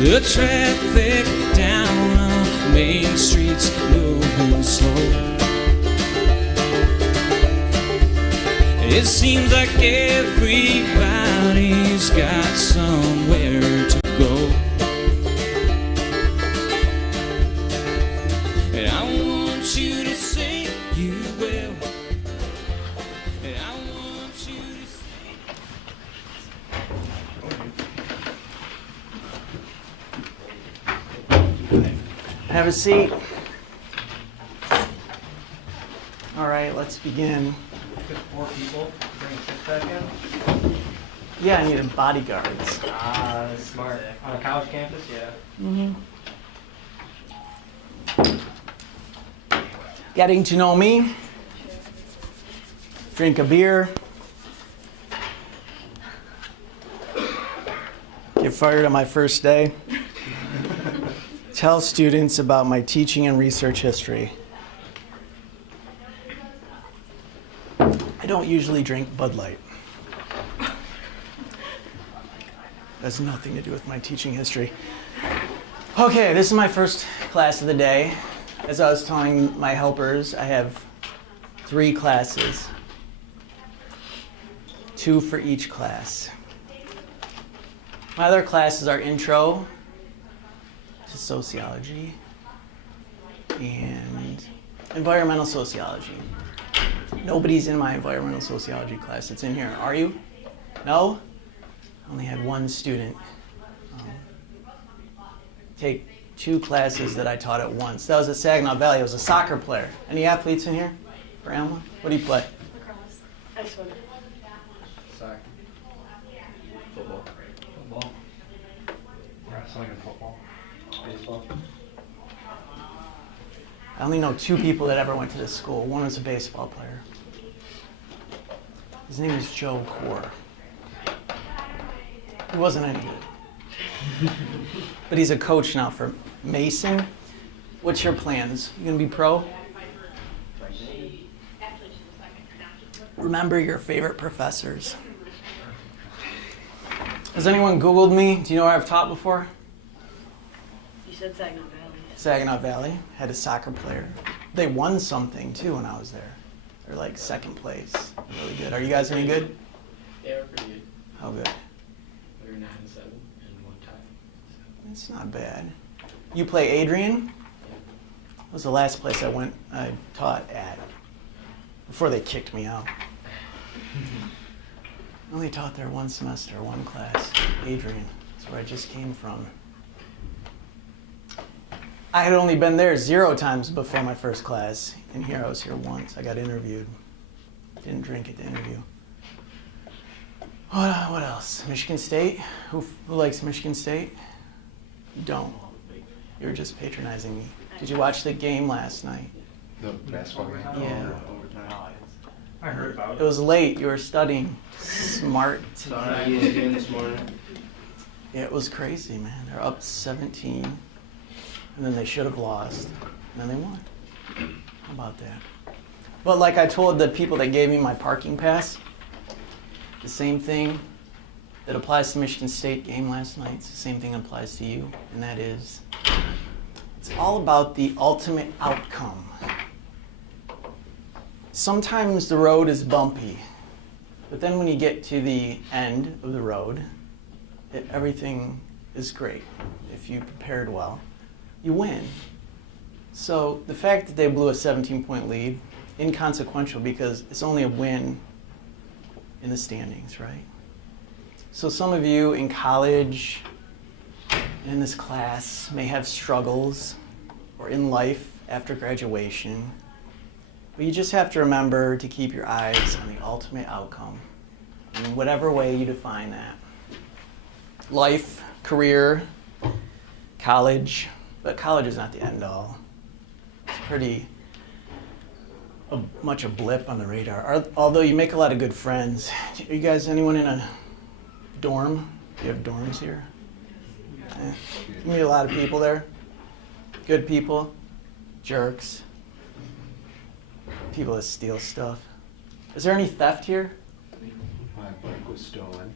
The traffic down on Main Street's moving slow. It seems like everybody's got somewhere to go. And I want you to say you will. And I want you to say. Have a seat. All right, let's begin. 4 people, bring 6 back in. Yeah, I needed bodyguards. Smart. On a college campus, yeah. Getting to know me. Drink a beer. Get fired on my first day. Tell students about my teaching and research history. I don't usually drink Bud Light. Has nothing to do with my teaching history. Okay, this is my first class of the day. As I was telling my helpers, I have 3 classes, 2 for each class. My other classes are intro to sociology and environmental sociology. Nobody's in my environmental sociology class that's in here. Are you? No? I only had 1 student take 2 classes that I taught at once. That was at Saginaw Valley. I was a soccer player. Any athletes in here for Alma? What do you play? Lacrosse. I swim. Soccer. Football. Football. Wrestling and football. Baseball. I only know 2 people that ever went to this school. One was a baseball player. His name is Joe Core. He wasn't any good. But he's a coach now for Mason. What's your plans? You gonna be pro? Remember your favorite professors. Has anyone Googled me? Do you know where I've taught before? You said Saginaw Valley. Saginaw Valley. Had a soccer player. They won something too when I was there. They're like 2nd place. Really good. Are you guys any good? They are pretty good. How good? They're 9-7 and 1 tie. It's not bad. You play Adrian? That was the last place I taught at before they kicked me out. I only taught there 1 semester, 1 class. Adrian. That's where I just came from. I had only been there 0 times before my first class. And here I was here once. I got interviewed. Didn't drink at the interview. What else? Michigan State? Who likes Michigan State? You don't. You were just patronizing me. Did you watch the game last night? The basketball game? Yeah. I heard about It was late. You were studying. Smart. ESPN this morning. Yeah, it was crazy, man. They're up 17, and then they should have lost, and then they won. How about that? But like I told the people that gave me my parking pass, the same thing that applies to Michigan State game last night, it's the same thing that applies to you, and that is, it's all about the ultimate outcome. Sometimes the road is bumpy, but then when you get to the end of the road, everything is great. If you prepared well, you win. So the fact that they blew a 17-point lead, inconsequential because it's only a win in the standings, right? So some of you in college, in this class, may have struggles, or in life after graduation. But you just have to remember to keep your eyes on the ultimate outcome, in whatever way you define that. Life, career, college, but college is not the end all. It's pretty much a blip on the radar. Although you make a lot of good friends. Are you guys, anyone in a dorm? Do you have dorms here? Yeah. You meet a lot of people there. Good people, jerks, people that steal stuff. Is there any theft here? My bike was stolen.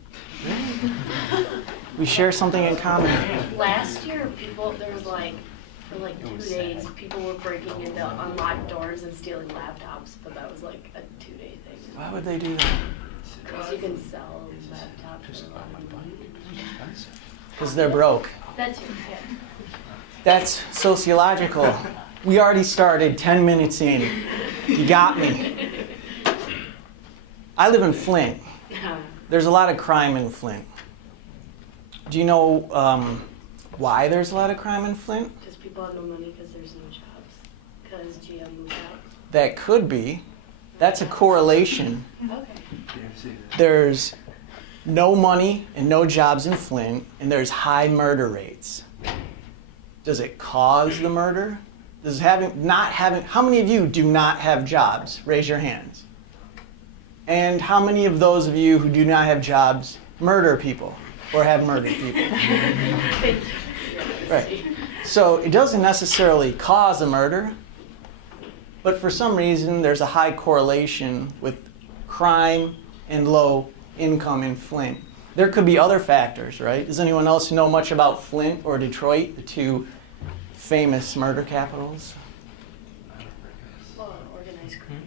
We share something in common. Last year, there was like, for like 2 days, people were breaking into unlocked doors and stealing laptops, but that was like a 2-day thing. Why would they do that? Because you can sell laptops for a lot of money. Because they're broke. That's yeah. That's sociological. We already started 10 minutes in. You got me. I live in Flint. There's a lot of crime in Flint. Do you know why there's a lot of crime in Flint? Because people have no money because there's no jobs. Because GM moved out. That could be. That's a correlation. Okay. There's no money and no jobs in Flint, and there's high murder rates. Does it cause the murder? Does how many of you do not have jobs? Raise your hands. And how many of those of you who do not have jobs murder people or have murdered people? Right. So it doesn't necessarily cause a murder, but for some reason there's a high correlation with crime and low income in Flint. There could be other factors, right? Does anyone else know much about Flint or Detroit, the two famous murder capitals? Well, organized crime.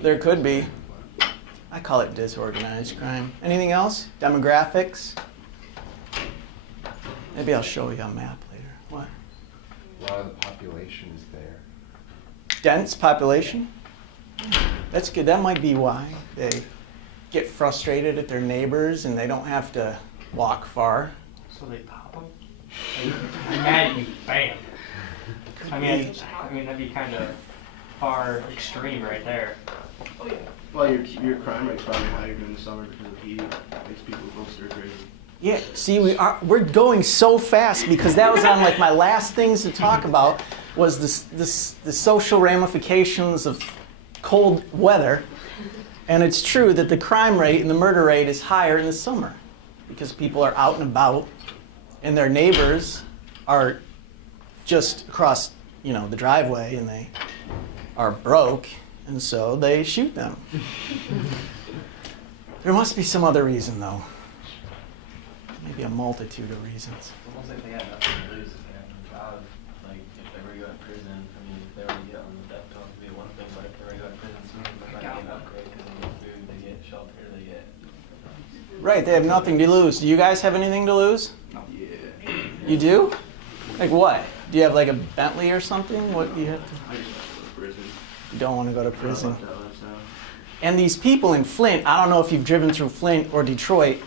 There could be. I call it disorganized crime. Anything else? Demographics? Maybe I'll show you a map later. What? A lot of the population is there. Dense population? That's good. That might be why they get frustrated at their neighbors and they don't have to walk far. So they pop them? I'm mad at you, bam. I mean, that'd be kind of far extreme right there. Well, your crime rate's probably higher during the summer because of heat. Makes people go stir crazy. Yeah, see, we're going so fast because that was on like my last things to talk about was the social ramifications of cold weather. And it's true that the crime rate and the murder rate is higher in the summer because people are out and about and their neighbors are just across, the driveway and they are broke and so they shoot them. There must be some other reason though. Maybe a multitude of reasons. It's almost like they got nothing to lose if they have no job. Like, if they were to go to prison, if they were to get on the death penalty, it'd be one thing, but if they were to go to prison, some people might get an upgrade because they get food, they get shelter, they get... Right, they have nothing to lose. Do you guys have anything to lose? No. Yeah. You do? Like what? Do you have like a Bentley or something? What do you have to... I just want to go to prison. You don't want to go to prison. I don't like that lifestyle. And these people in Flint, I don't know if you've driven through Flint or Detroit,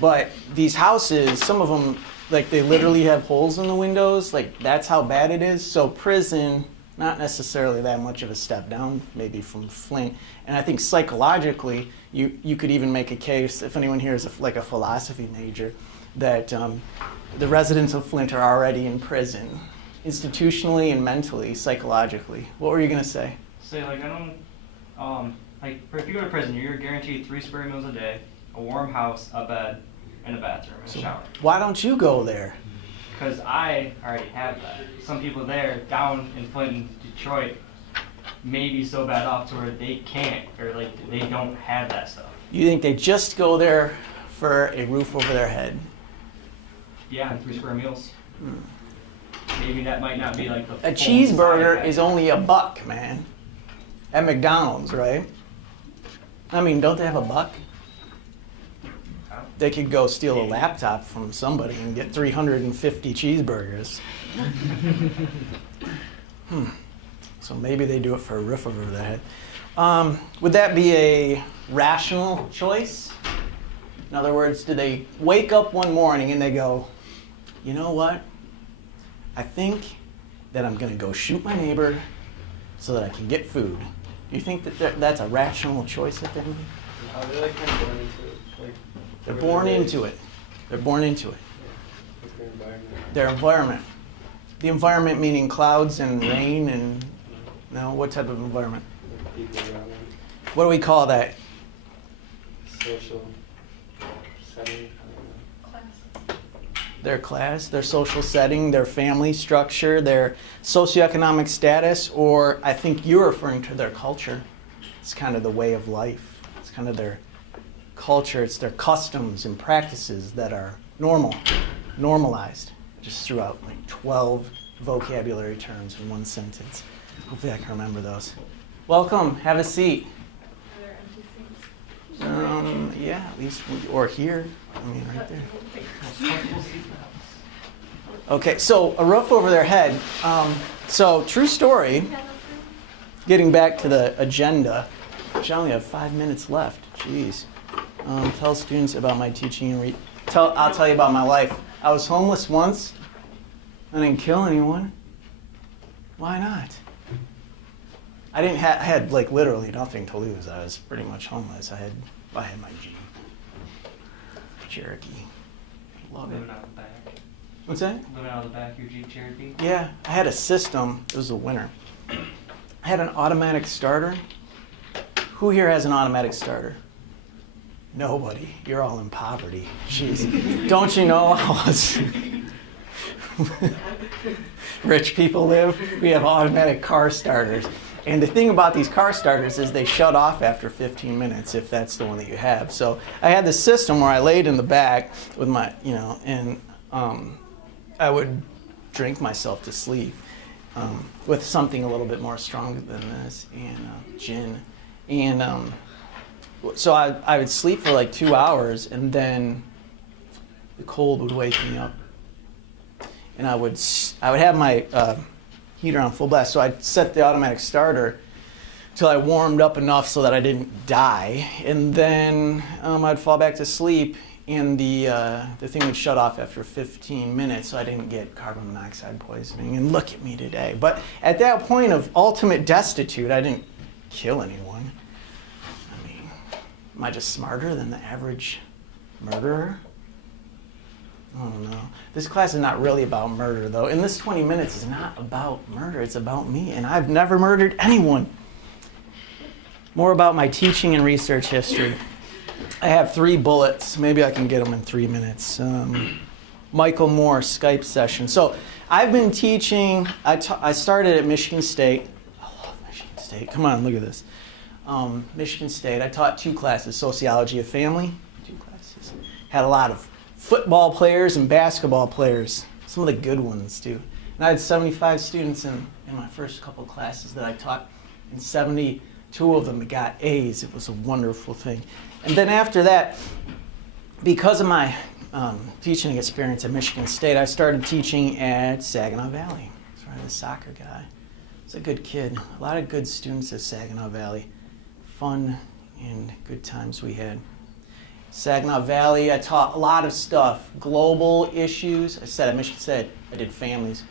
but these houses, some of them, like they literally have holes in the windows. Like that's how bad it is. So prison, not necessarily that much of a step down, maybe from Flint. And I think psychologically, you could even make a case, if anyone here is like a philosophy major, that the residents of Flint are already in prison, institutionally and mentally, psychologically. What were you going to say? Say, like, if you go to prison, you're guaranteed 3 square meals a day, a warm house, a bed, and a bathroom, and a shower. Why don't you go there? Because I already have that. Some people there, down in Flint and Detroit, may be so bad off to where they can't, or like they don't have that stuff. You think they just go there for a roof over their head? Yeah, and 3 square meals. Maybe that might not be like the A full cheeseburger side is only $1, man. At McDonald's, right? I mean, don't they have $1? They could go steal a laptop from somebody and get 350 cheeseburgers. So maybe they do it for a roof over their head. Would that be a rational choice? In other words, do they wake up one morning and they go, you know what? I think that I'm going to go shoot my neighbor so that I can get food. Do you think that that's a rational choice that they make? They're like kind of born into it. Like, They're born into it. They're born into it. with their environment. Their environment. The environment meaning clouds and rain and, no, what type of environment? Like people around them. What do we call that? Social setting. Their class, their social setting, their family structure, their socioeconomic status, or I think you're referring to their culture. It's kind of the way of life. It's kind of their culture, it's their customs and practices that are normalized. Just threw out like 12 vocabulary terms in one sentence. Hopefully I can remember those. Welcome, have a seat. Yeah, at least, or here, I mean, right there. Okay, so a roof over their head. So true story, getting back to the agenda, I only have 5 minutes left, jeez. Tell students about my teaching and I'll tell you about my life. I was homeless once. I didn't kill anyone. Why not? I had like literally nothing to lose. I was pretty much homeless. I had my Jeep. Cherokee. Love it. Living out the back. What's that? Living out of the back of your Jeep Cherokee. Yeah, I had a system. It was the winter. I had an automatic starter. Who here has an automatic starter? Nobody. You're all in poverty. Jeez. Don't you know how us rich people live? We have automatic car starters. And the thing about these car starters is they shut off after 15 minutes if that's the one that you have. So I had this system where I laid in the back with my, and I would drink myself to sleep with something a little bit more stronger than this, and gin. And so I would sleep for like 2 hours, and then the cold would wake me up. And I would have my heater on full blast, so I'd set the automatic starter till I warmed up enough so that I didn't die, and then I'd fall back to sleep, and the thing would shut off after 15 minutes, so I didn't get carbon monoxide poisoning. And look at me today. But at that point of ultimate destitute, I didn't kill anyone. I mean, am I just smarter than the average murderer? I don't know. This class is not really about murder, though. And this 20 minutes is not about murder. It's about me, and I've never murdered anyone. More about my teaching and research history. I have 3 bullets. Maybe I can get them in 3 minutes. Michael Moore, Skype session. So I've been teaching. I started at Michigan State. I love Michigan State. Come on, look at this. Michigan State. I taught 2 classes, Sociology of Family. 2 classes. Had a lot of football players and basketball players, some of the good ones too. And I had 75 students in my first couple classes that I taught, and 72 of them got A's. It was a wonderful thing. And then after that, because of my teaching experience at Michigan State, I started teaching at Saginaw Valley. I was the soccer guy. I was a good kid. A lot of good students at Saginaw Valley. Fun and good times we had. Saginaw Valley, I taught a lot of stuff. Global issues. I said at Michigan State, I did families.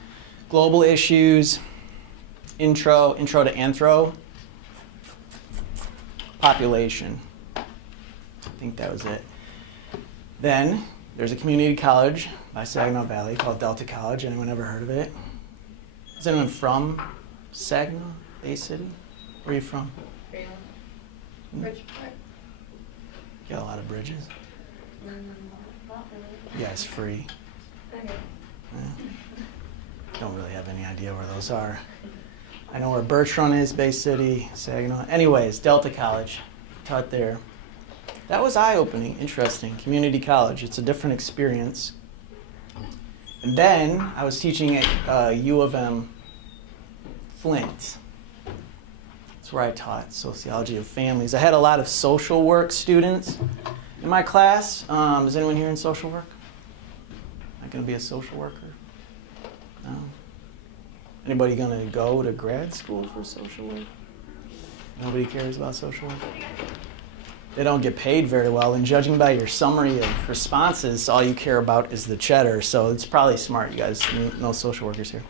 Global issues, intro to anthro, population. I think that was it. Then there's a community college by Saginaw Valley called Delta College. Anyone ever heard of it? Is anyone from Saginaw, Bay City? Where are you from? Bridgeport. Got a lot of bridges. Yeah, it's free. Okay. Yeah. Don't really have any idea where those are. I know where Birch Run is, Bay City, Saginaw. Anyways, Delta College, taught there. That was eye-opening, interesting. Community college, it's a different experience. And then I was teaching at U of M Flint. That's where I taught Sociology of Families. I had a lot of social work students in my class. Is anyone here in social work? Not going to be a social worker? No? Anybody going to go to grad school for social work? Nobody cares about social work? They don't get paid very well, and judging by your summary of responses, all you care about is the cheddar, so it's probably smart you guys know social workers here.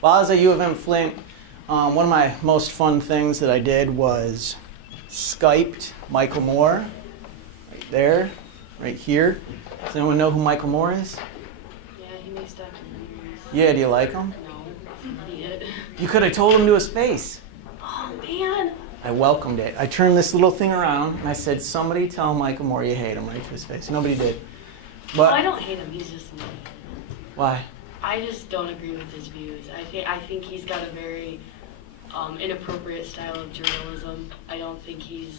While I was at U of M Flint, one of my most fun things that I did was Skyped Michael Moore, right there, right here. Does anyone know who Michael Moore is? Yeah, he makes documentaries. Yeah, do you like him? No, idiot. You could have told him to his face. Oh, man. I welcomed it. I turned this little thing around, and I said, somebody tell Michael Moore you hate him, right to his face. Nobody did. But I don't hate him. He's just me. why? I just don't agree with his views. I think he's got a very inappropriate style of journalism. I don't think he's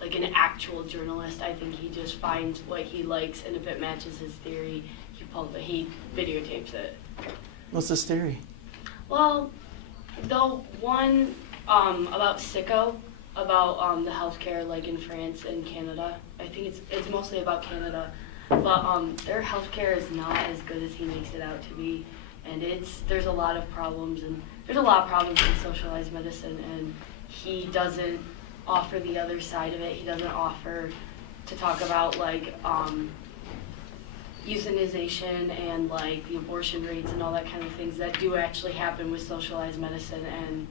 like an actual journalist. I think he just finds what he likes, and if it matches his theory, he videotapes it. What's this theory? Well, the one about sicko, about the healthcare like in France and Canada. I think it's mostly about Canada, but their healthcare is not as good as he makes it out to be, and there's a lot of problems, and there's a lot of problems in socialized medicine, and he doesn't offer the other side of it. He doesn't offer to talk about like euthanization and like the abortion rates and all that kind of things that do actually happen with socialized medicine, and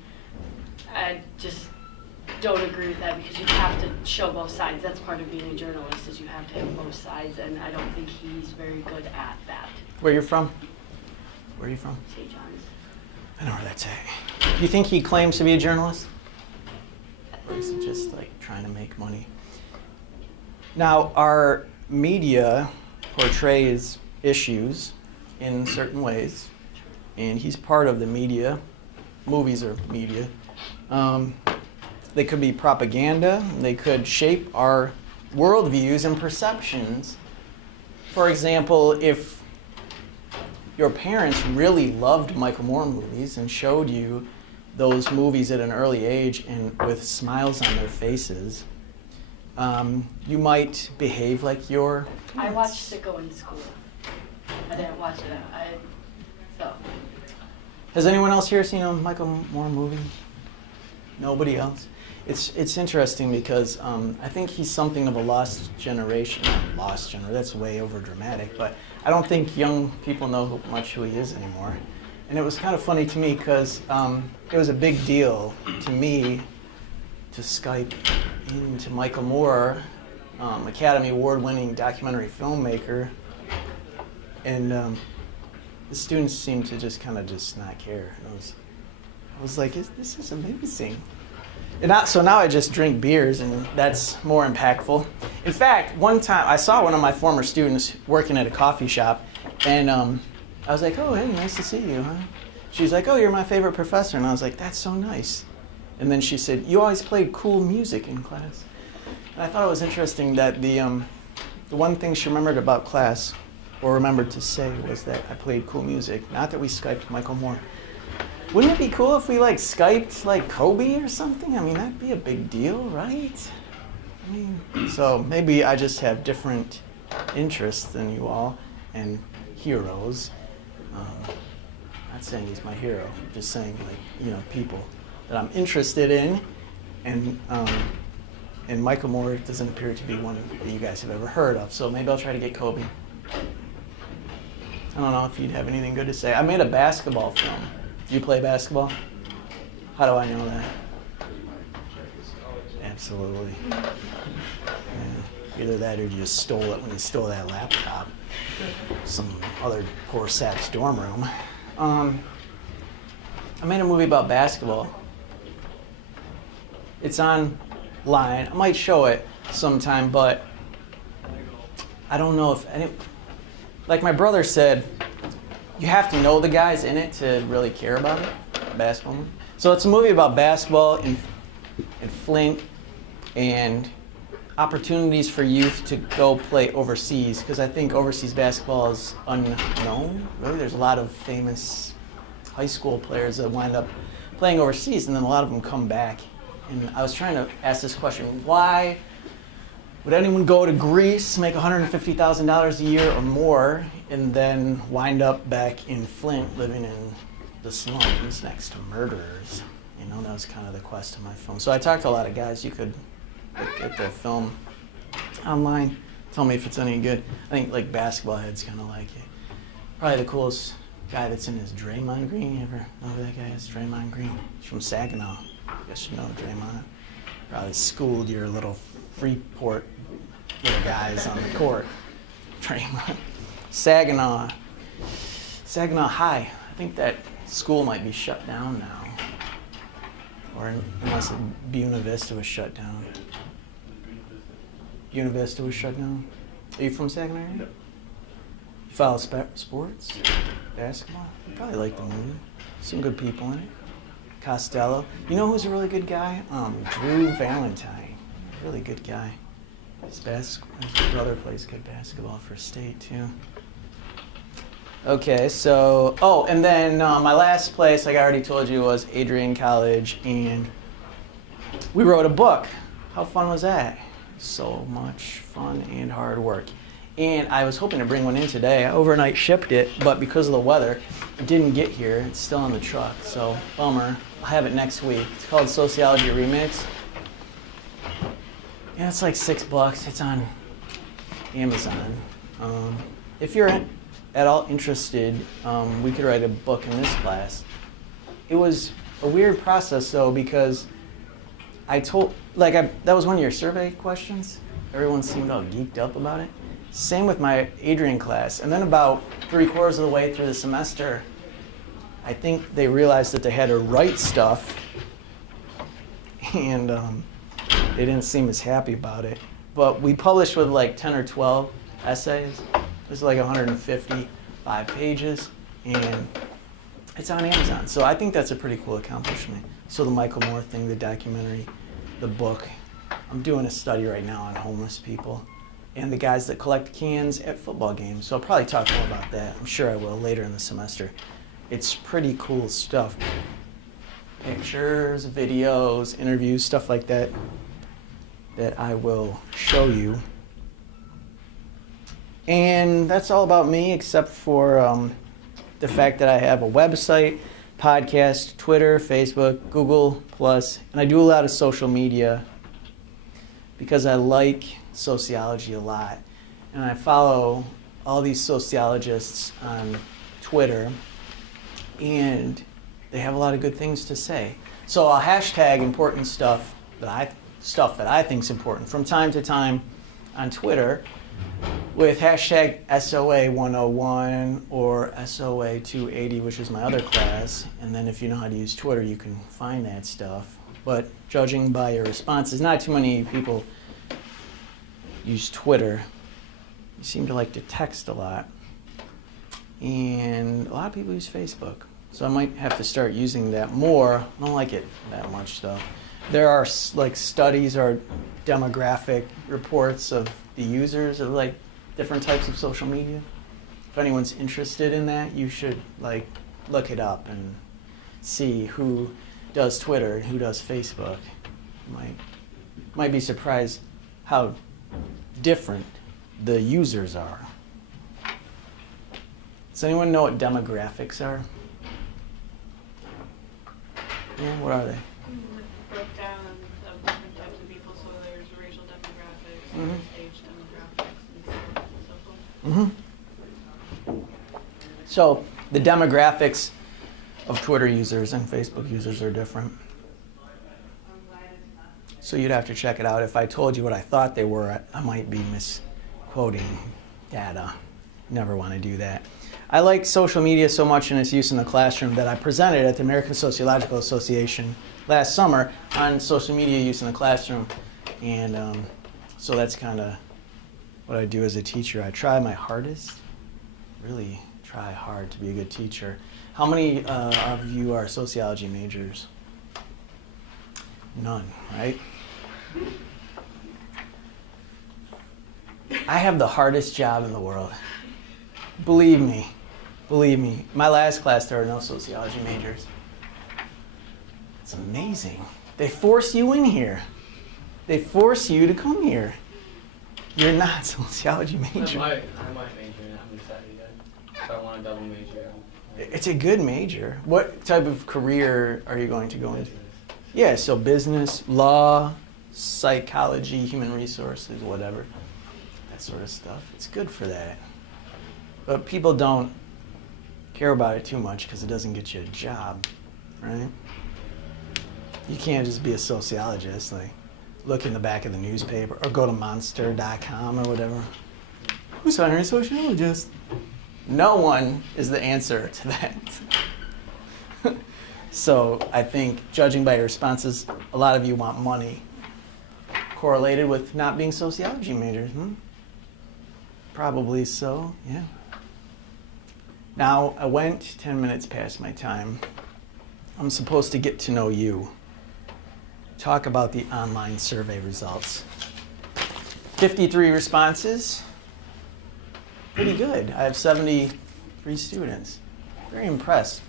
I just don't agree with that because you have to show both sides. That's part of being a journalist, is you have to have both sides, and I don't think he's very good at that. Where you're from? Where are you from? St. John's. I know where that's at. Do you think he claims to be a journalist? Or is he just like trying to make money? Now, our media portrays issues in certain ways, and he's part of the media. Movies are media. They could be propaganda. They could shape our worldviews and perceptions. For example, if your parents really loved Michael Moore movies and showed you those movies at an early age and with smiles on their faces, you might behave like your parents. I watched Sicko in school. I didn't watch it. So. Has anyone else here seen a Michael Moore movie? Nobody else? It's interesting because I think he's something of a lost generation. Not lost generation, that's way over dramatic, but I don't think young people know much who he is anymore. And it was kind of funny to me because it was a big deal to me to Skype into Michael Moore, Academy Award-winning documentary filmmaker, and the students seemed to just kind of just not care. And I was like, this is amazing. So now I just drink beers, and that's more impactful. In fact, one time I saw one of my former students working at a coffee shop, and I was like, oh, hey, nice to see you, huh? She's like, oh, you're my favorite professor. And I was like, that's so nice. And then she said, you always played cool music in class. And I thought it was interesting that the one thing she remembered about class, or remembered to say, was that I played cool music, not that we Skyped Michael Moore. Wouldn't it be cool if we like Skyped like Kobe or something? I mean, that'd be a big deal, right? I mean, so maybe I just have different interests than you all and heroes. Not saying he's my hero, I'm just saying like, people that I'm interested in, and Michael Moore doesn't appear to be one that you guys have ever heard of, so maybe I'll try to get Kobe. I don't know if you'd have anything good to say. I made a basketball film. Do you play basketball? How do I know that? Absolutely. Yeah. Either that or you just stole it when you stole that laptop. Some other poor sap's dorm room. I made a movie about basketball. It's online. I might show it sometime, but I don't know if any... Like my brother said, you have to know the guys in it to really care about it, basketball. So it's a movie about basketball in Flint and opportunities for youth to go play overseas, because I think overseas basketball is unknown. Really, there's a lot of famous high school players that wind up playing overseas, and then a lot of them come back. And I was trying to ask this question: why would anyone go to Greece, make $150,000 a year or more, and then wind up back in Flint living in the slums next to murderers? That was kind of the quest of my film. So I talked to a lot of guys. You could look at the film online. Tell me if it's any good. I think like basketball heads kind of like it. Probably the coolest guy that's in is Draymond Green. You ever know who that guy is? Draymond Green. He's from Saginaw. I guess you know Draymond. Probably schooled your little Freeport little guys on the court. Draymond. Saginaw High. I think that school might be shut down now. Or unless Buena Vista was shut down. Buena Vista was shut down. Are you from Saginaw? No. You follow sports? Basketball? You probably like the movie. Some good people in it. Costello. You know who's a really good guy? Drew Valentine. really good guy. His brother plays good basketball for state, too. Okay, so, oh, and then my last place, like I already told you, was Alma College, and we wrote a book. How fun was that? So much fun and hard work. And I was hoping to bring one in today. I overnight shipped it, but because of the weather, it didn't get here. It's still on the truck, so bummer. I'll have it next week. It's called Sociology Remix. Yeah, it's like $6. It's on Amazon. If you're at all interested, we could write a book in this class. It was a weird process, though, because that was one of your survey questions. Everyone seemed all geeked up about it. Same with my Adrian class. And then about 3/4 of the way through the semester, I think they realized that they had to write stuff, and they didn't seem as happy about it. But we published with like 10 or 12 essays. It was like 155 pages, and it's on Amazon. So I think that's a pretty cool accomplishment. So the Michael Moore thing, the documentary, the book. I'm doing a study right now on homeless people and the guys that collect cans at football games. So I'll probably talk more about that. I'm sure I will later in the semester. It's pretty cool stuff. Pictures, videos, interviews, stuff like that I will show you. And that's all about me, except for the fact that I have a website, podcast, Twitter, Facebook, Google+, and I do a lot of social media because I like sociology a lot. And I follow all these sociologists on Twitter, and they have a lot of good things to say. So I'll hashtag important stuff that I think is important from time to time on Twitter with hashtag SOA101 or SOA280, which is my other class. And then if you know how to use Twitter, you can find that stuff. But judging by your responses, not too many people use Twitter. You seem to like to text a lot. And a lot of people use Facebook. So I might have to start using that more. I don't like it that much, though. There are like studies or demographic reports of the users of like different types of social media. If anyone's interested in that, you should like look it up and see who does Twitter and who does Facebook. Might be surprised how different the users are. Does anyone know what demographics are? Yeah, what are they? Broke down of different types of people, so there's racial demographics, Mhm. there's age demographics, and so forth. So the demographics of Twitter users and Facebook users are different. So you'd have to check it out. If I told you what I thought they were, I might be misquoting data. Never want to do that. I like social media so much in its use in the classroom that I presented at the American Sociological Association last summer on social media use in the classroom. And so that's kind of what I do as a teacher. I try my hardest, really try hard to be a good teacher. How many of you are sociology majors? None, right? I have the hardest job in the world. Believe me. My last class, there were no sociology majors. It's amazing. They force you in here. They force you to come here. You're not a sociology major. I might major in it. I haven't decided yet. If I want a double major. It's a good major. What type of career are you going to go into? Business. Yeah, so business, law, psychology, human resources, whatever. That sort of stuff. It's good for that. But people don't care about it too much because it doesn't get you a job, right? You can't just be a sociologist, like look in the back of the newspaper or go to monster.com or whatever. Who's hiring a sociologist? No one is the answer to that. So I think, judging by your responses, a lot of you want money. Correlated with not being sociology majors, Probably so, yeah. Now, I went 10 minutes past my time. I'm supposed to get to know you. talk about the online survey results. 53 responses. Pretty good. I have 73 students. Very impressed.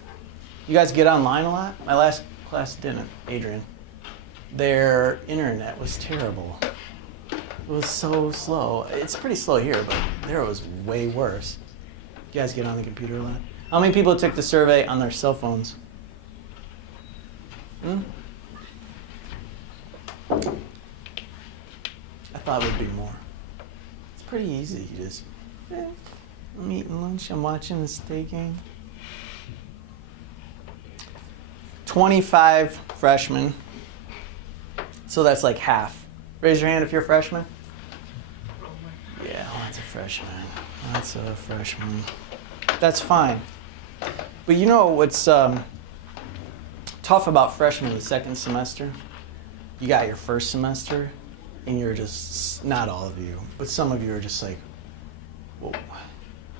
You guys get online a lot? My last class didn't, Adrian. Their internet was terrible. It was so slow. It's pretty slow here, but there it was way worse. You guys get on the computer a lot? How many people took the survey on their cell phones? I thought it would be more. It's pretty easy. You just, I'm eating lunch, I'm watching the state game. 25 freshmen. So that's like half. Raise your hand if you're a freshman. Yeah, lots of freshmen. Lots of freshmen. That's fine. But you know what's tough about freshmen the second semester? You got your first semester, and you're just, not all of you, but some of you are just like, whoa.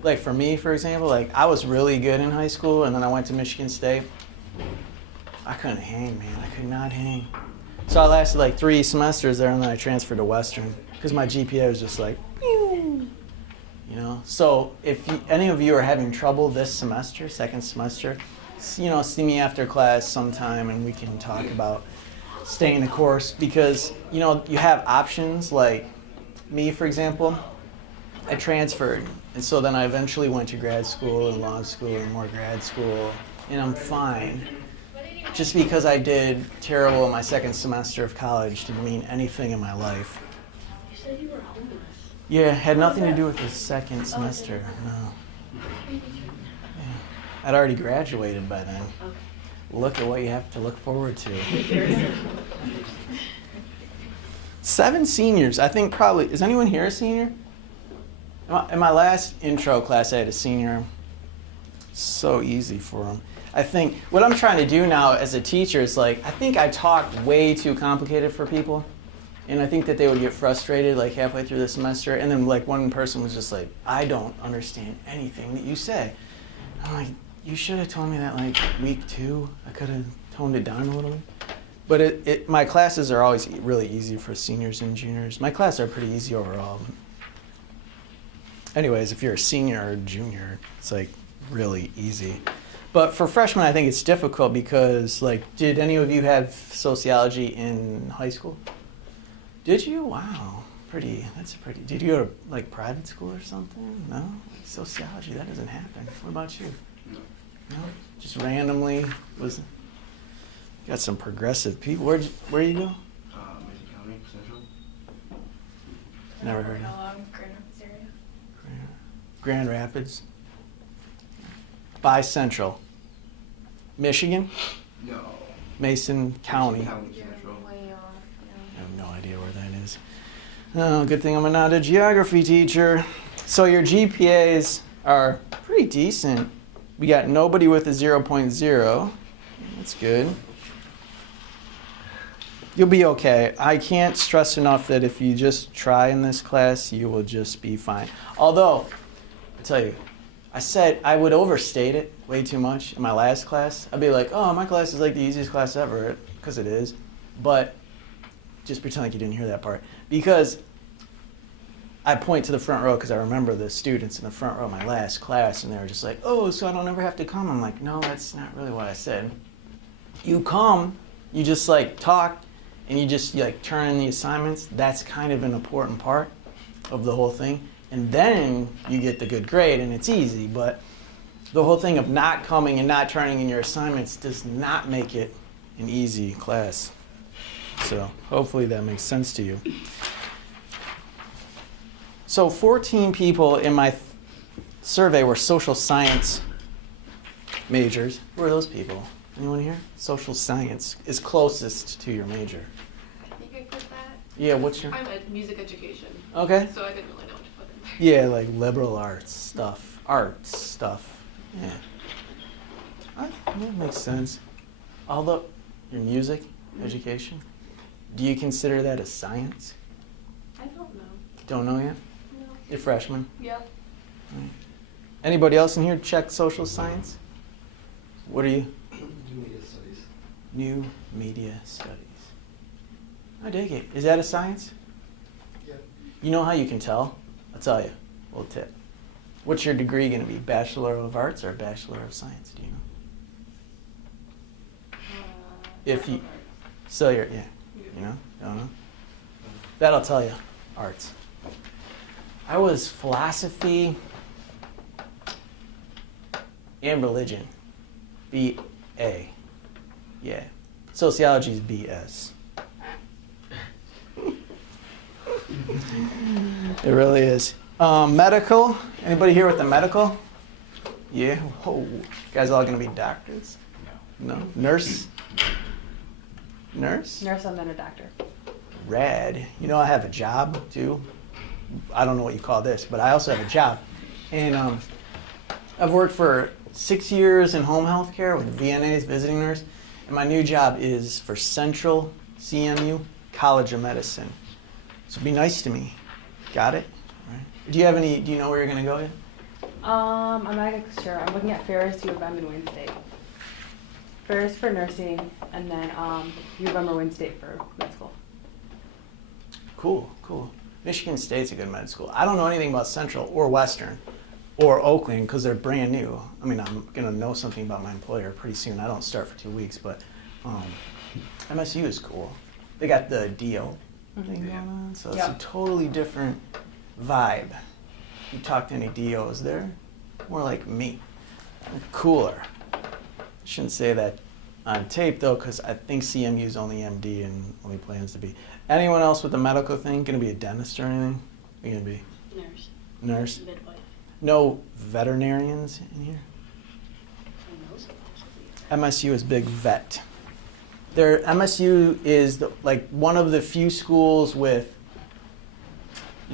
Like for me, for example, like I was really good in high school, and then I went to Michigan State. I couldn't hang, man. I could not hang. So I lasted like 3 semesters there, and then I transferred to Western because my GPA was just like, pew. You know. So if any of you are having trouble this semester, second semester, see me after class sometime, and we can talk about staying the course, because you have options. Like me, for example, I transferred, and so then I eventually went to grad school and law school and more grad school, and I'm fine. Just because I did terrible in my second semester of college didn't mean anything in my life. You said you were homeless. Yeah, it had nothing to do with the second semester. No. Yeah. I'd already graduated by then. Okay. Look at what you have to look forward to. 7 seniors. I think probably, is anyone here a senior? In my last intro class, I had a senior. So easy for them. I think what I'm trying to do now as a teacher is I think I talk way too complicated for people. And I think that they would get frustrated halfway through the semester. And then one person was just like, I don't understand anything that you say. I'm like, you should have told me that week 2. I could have toned it down a little bit. But my classes are always really easy for seniors and juniors. My classes are pretty easy overall. Anyways, if you're a senior or a junior, it's really easy. But for freshmen, I think it's difficult because, did any of you have sociology in high school? Did you? Wow. Did you go to, private school or something? No? Sociology, that doesn't happen. What about you? No? Just randomly got some progressive people. Where you go? Mason County, Central. Never heard of Grand Rapids area. Grand Rapids. By Central. Michigan? No. Mason County. County, Central. Way off, I have no idea where that is. Oh, good thing I'm not a geography teacher. So your GPAs are pretty decent. We got nobody with a 0.0. That's good. You'll be okay. I can't stress enough that if you just try in this class, you will just be fine. Although, I tell you, I said I would overstate it way too much in my last class. I'd be like, oh, my class is the easiest class ever, because it is. But just pretend like you didn't hear that part. Because I point to the front row because I remember the students in the front row of my last class, and they were just like, oh, so I don't ever have to come. I'm like, no, that's not really what I said. You come, you just talk, and you just turn in the assignments. That's kind of an important part of the whole thing. And then you get the good grade, and it's easy. But the whole thing of not coming and not turning in your assignments does not make it an easy class. So hopefully that makes sense to you. So 14 people in my survey were social science majors. Who are those people? Anyone here? Social science is closest to your major. I think I put that. Yeah, what's your? I'm at music education. Okay. So I didn't really know what to put in there. Yeah, liberal arts stuff. Arts stuff. Yeah. That makes sense. Although, your music education, do you consider that a science? I don't know. Don't know yet? No. You're freshman. Yep. Right. Anybody else in here check social science? What are you? New media studies. New media studies. I dig it. Is that a science? Yeah. You know how you can tell? I'll tell you. A little tip. What's your degree going to be? Bachelor of Arts or Bachelor of Science? Do you know? If you, so you're, yeah, you know, don't know. That'll tell you, arts. I was philosophy and religion, B.A. Yeah, sociology is B.S. It really is. Medical, anybody here with a medical? Yeah, whoa, you guys all gonna be doctors? No. Nurse? Nurse? Nurse and then a doctor. Rad. You know, I have a job too. I don't know what you call this, but I also have a job. And I've worked for 6 years in home health care with VNAs, visiting nurse. And my new job is for Central CMU College of Medicine. So be nice to me. Got it? All right. Do you know where you're going to go yet? I'm not sure. I'm looking at Ferris, U of M, and Wayne State. Ferris for nursing, and then U of M or Wayne State for med school. Cool, cool. Michigan State's a good med school. I don't know anything about Central or Western or Oakland because they're brand new. I mean, I'm going to know something about my employer pretty soon. I don't start for 2 weeks, but MSU is cool. They got the DO thing going on, so it's a totally different vibe. You talk to any DOs, they're more like me. They're cooler. Shouldn't say that on tape though, because I think CMU's only MD and only plans to be. Anyone else with the medical thing? Gonna be a dentist or anything? You gonna be Nurse. nurse? Midwife. No veterinarians in here? Who knows? MSU is big vet. MSU is like one of the few schools with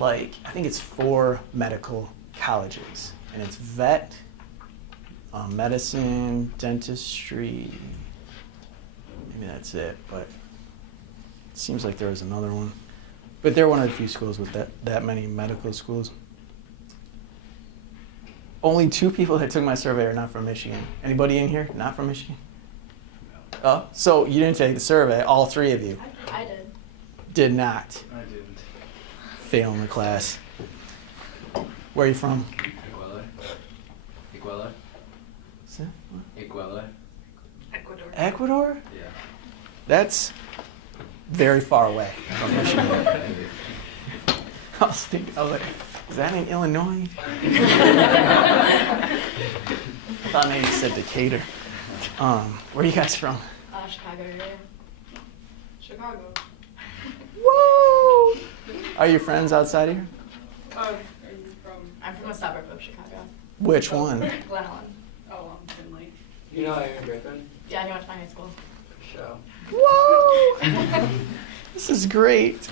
I think it's 4 medical colleges, and it's vet, medicine, dentistry. Maybe that's it, but it seems like there was another one. But they're one of the few schools with that many medical schools. Only 2 people that took my survey are not from Michigan. Anybody in here not from Michigan? Oh, so you didn't take the survey, all 3 of you? I did. Did not. I didn't. Fail in the class. Where are you from? Ecuador. Ecuador. Ecuador. Ecuador? Yeah. That's very far away from Michigan. I was like, is that in Illinois? I thought maybe you said Decatur. Where are you guys from? Chicago area. Chicago. Woo! Are your friends outside of here? I'm from a suburb of Chicago. Which one? Glen Ellen. Oh, Finley. You know Aaron Griffin? Yeah, he went to my high school. Show. Whoa! This is great.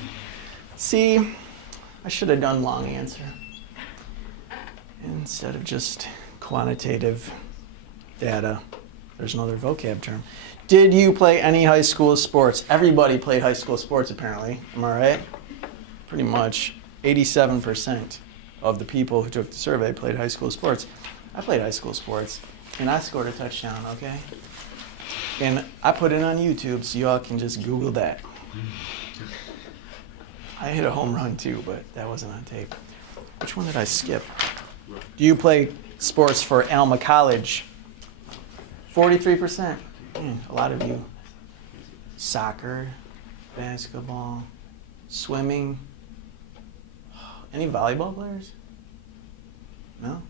See, I should have done long answer instead of just quantitative data. There's another vocab term. Did you play any high school sports? Everybody played high school sports, apparently. Am I right? Pretty much 87% of the people who took the survey played high school sports. I played high school sports, and I scored a touchdown, okay? And I put it on YouTube, so y'all can just Google that. I hit a home run too, but that wasn't on tape. Which one did I skip? Do you play sports for Alma College? 43%. A lot of you. Soccer, basketball, swimming. Any volleyball players? No?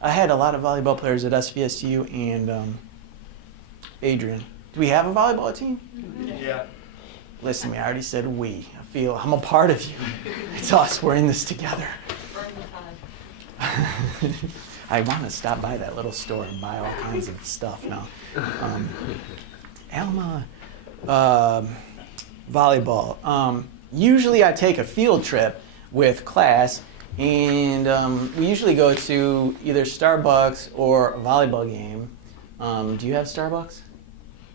I had a lot of volleyball players at SVSU and Adrian. Do we have a volleyball team? Yeah. Listen to me, I already said we. I'm a part of you. It's us, we're in this together. I want to stop by that little store and buy all kinds of stuff now. Alma, volleyball. Usually I take a field trip with class, and we usually go to either Starbucks or a volleyball game. Do you have Starbucks?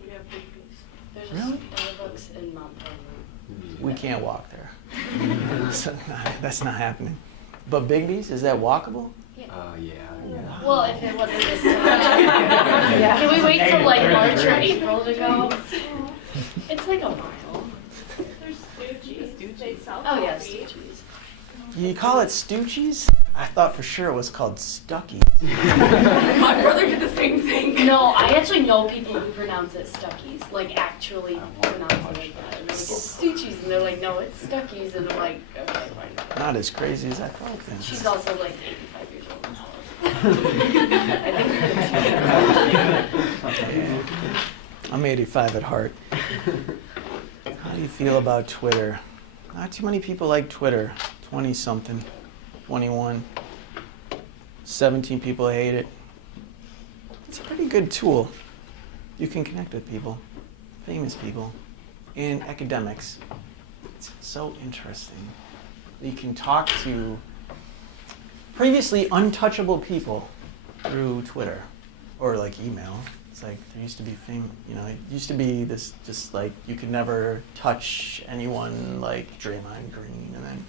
We have Big B's. There's Really? a Starbucks in Mount Pleasant. We can't walk there. So, that's not happening. But Big B's, is that walkable? Yeah. Well, if it wasn't this time. Can we wait till like March or April to go? It's like a mile. Oh yeah, Stoochies. You call it Stoochies? I thought for sure it was called Stuckies. My brother did the same thing. No, I actually know people who pronounce it Stuckies, like actually pronounce it like that. And they're like, it's Stoochies, and they're like, no, it's Stuckies, and I'm like, okay, fine. Not as crazy as I thought then. She's also like 85 years old. I think. I'm 85 at heart. How do you feel about Twitter? Not too many people like Twitter. 20-something, 21, 17 people hate it. It's a pretty good tool. You can connect with people, famous people, and academics. It's so interesting. You can talk to previously untouchable people through Twitter or like email. It's like there used to be it used to be this just like you could never touch anyone like Draymond Green, and then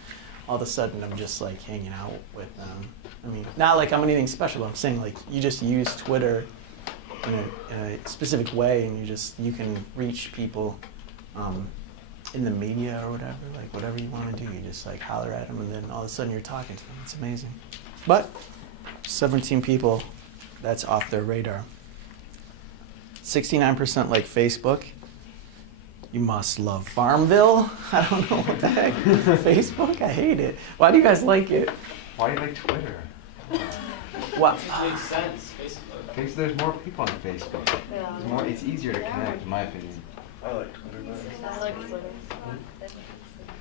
all of a sudden I'm just like hanging out with them. I mean, not like I'm anything special, but I'm saying like you just use Twitter in a specific way, and you can reach people in the media or whatever, like whatever you want to do, you just like holler at them, and then all of a sudden you're talking to them. It's amazing. But 17 people, that's off their radar. 69% like Facebook. You must love Farmville. I don't know what the heck. Facebook? I hate it. Why do you guys like it? Why do you like Twitter? What? It makes sense, Facebook. Okay, so there's more people on Facebook. Yeah. It's easier to connect, in my opinion. I like Twitter better. I like Twitter.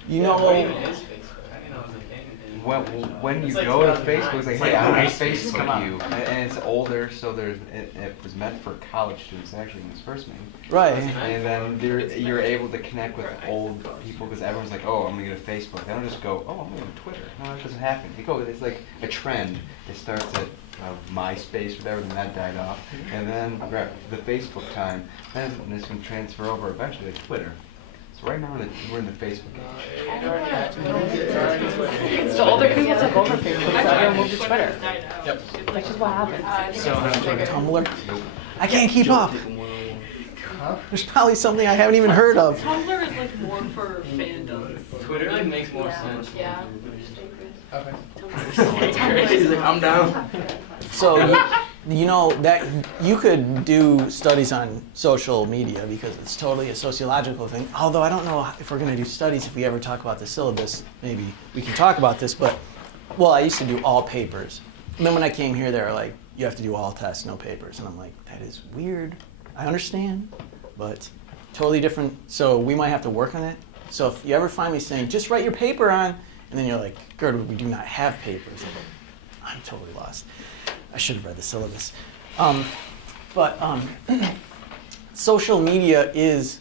You What know, even is Facebook? I didn't know it was a thing. When you It's like go to 2009. Facebook, it's like, It's hey, like I want to MySpace Facebook come out. you, and it's older, so it was meant for college students actually when it was first made. right. And then you're able to connect with old people because everyone's like, oh, I'm gonna get a Facebook. They don't just go, oh, I'm gonna get a Twitter. No, that doesn't happen. It's like a trend. It starts at MySpace, whatever, then that died off, and then the Facebook time, then it's gonna transfer over eventually to Twitter. So right now we're in the Facebook age. It's the older people took over Facebook, so everyone moved to Twitter. Yep. That's just what happened. So, Tumblr? I can't keep up. There's probably something I haven't even heard of. Tumblr is like more for fandoms. Twitter like makes more sense. Yeah. He's like, I'm down. So, you know that you could do studies on social media because it's totally a sociological thing. Although I don't know if we're going to do studies if we ever talk about the syllabus. Maybe we can talk about this, but well, I used to do all papers. And then when I came here, they were like, you have to do all tests, no papers. And I'm like, that is weird. I understand, but totally different. So we might have to work on it. So if you ever find me saying, just write your paper on, and then you're like, Girdwood, we do not have papers. I'm totally lost. I should have read the syllabus. But social media is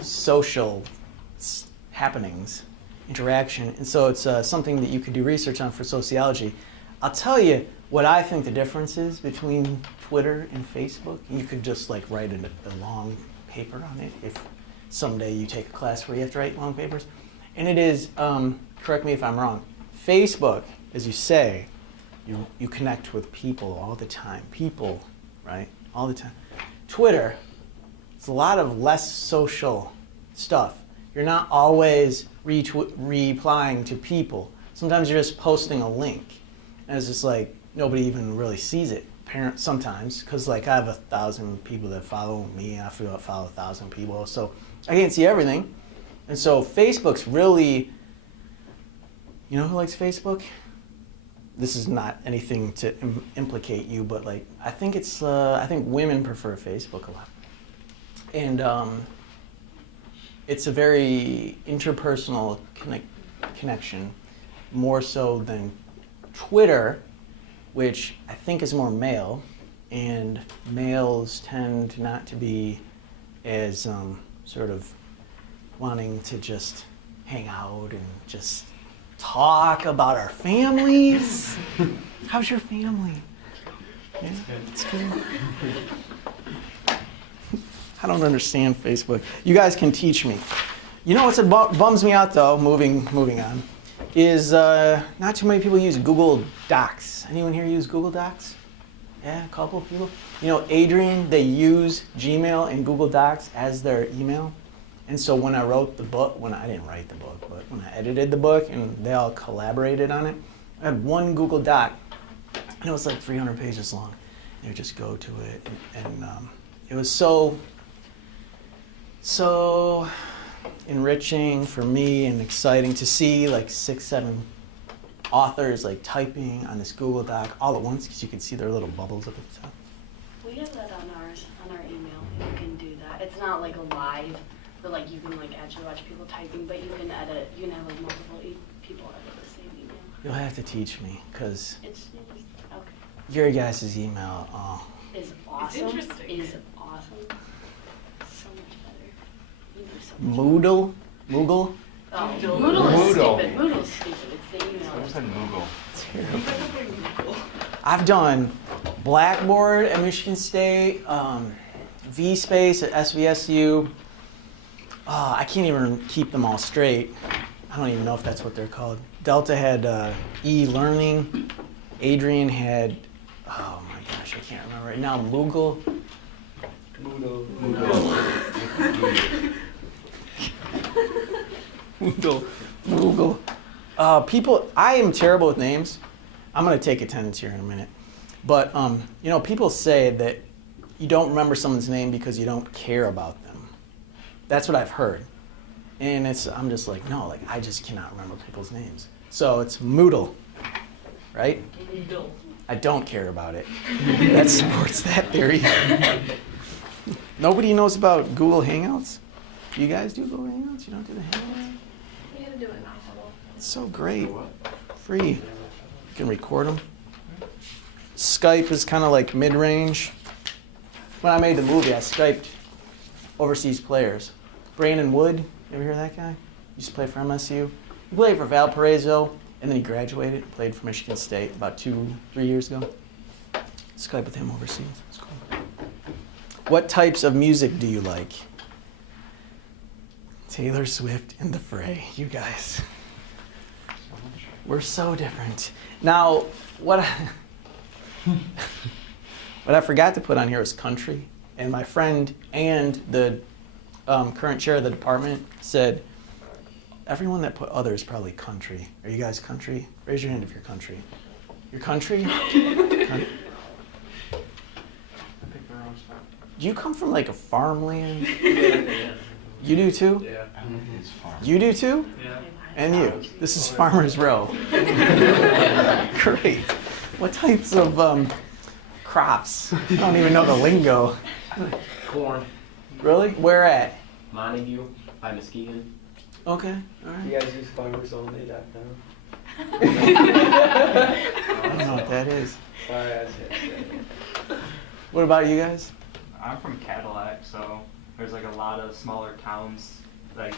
social happenings, interaction, and so it's something that you could do research on for sociology. I'll tell you what I think the difference is between Twitter and Facebook. You could just like write a long paper on it if someday you take a class where you have to write long papers. And it is, correct me if I'm wrong, Facebook, as you say, you connect with people all the time. People, right? All the time. Twitter, it's a lot of less social stuff. You're not always replying to people. Sometimes you're just posting a link. And it's just like, nobody even really sees it. Sometimes, because like I have 1,000 people that follow me, and I follow 1,000 people, so I can't see everything. And so Facebook's really, you know who likes Facebook? This is not anything to implicate you, but like I think women prefer Facebook a lot, and it's a very interpersonal connection, more so than Twitter, which I think is more male, and males tend not to be as sort of wanting to just hang out and just talk about our families. How's your family? Yeah, it's good. I don't understand Facebook. You guys can teach me. You know what bums me out though, moving on, is not too many people use Google Docs. Anyone here use Google Docs? Yeah, a couple of people. You know, Adrian, they use Gmail and Google Docs as their email. And so when I wrote the book, when I didn't write the book, but when I edited the book and they all collaborated on it, I had one Google Doc, and it was like 300 pages long. You would just go to it, and it was so enriching for me and exciting to see like 6, 7 authors like typing on this Google Doc all at once, because you could see their little bubbles up at the top. We have that on our email. You can do that. It's not like live, but like you can like actually watch people typing, but you can edit. You can have like multiple people edit the same email. You'll have to teach me, because It's okay. your guys' email, Is awesome. interesting. Is awesome. So much better. You do so much. Moodle? Moogle? Oh, Moodle. Moodle is Moodle. stupid. Moodle's stupid. It's the email. I just said Moogle. I've done Blackboard at Michigan State, VSpace at SVSU. I can't even keep them all straight. I don't even know if that's what they're called. Delta had e-learning. Adrian had, oh my gosh, I can't remember right now, Moogle. Moogle. People, I am terrible with names. I'm going to take attendance here in a minute. But, people say that you don't remember someone's name because you don't care about them. That's what I've heard. And I'm just like, no, like I just cannot remember people's names. So it's Moodle, right? Moodle. I don't care about it. That supports that theory. Nobody knows about Google Hangouts? You guys do Google Hangouts? You don't do the Hangouts? We had to do it now. It's so great. Free. You can record them. Skype is kind of like mid-range. When I made the movie, I Skyped overseas players. Brandon Wood, you ever hear that guy? Used to play for MSU. He played for Valparaiso, and then he graduated, played for Michigan State about 2-3 years ago. Skype with him overseas. It's cool. What types of music do you like? Taylor Swift and The Fray, you guys. We're so different. Now, what I forgot to put on here is country. And my friend and the current chair of the department said, everyone that put other is probably country. Are you guys country? Raise your hand if you're country. You're country? Do you come from like a farmland? You do too? Yeah. I don't think it's farm. You do too? Yeah. And you? This is Farmer's Row. Great. What types of crops? I don't even know the lingo. Corn. Really? Where at? Montague by Muskegon. Okay, all right. You guys use farmersonly.com? I don't know what that is. Sorry, I said What about you guys? I'm from Cadillac, so there's like a lot of smaller towns, like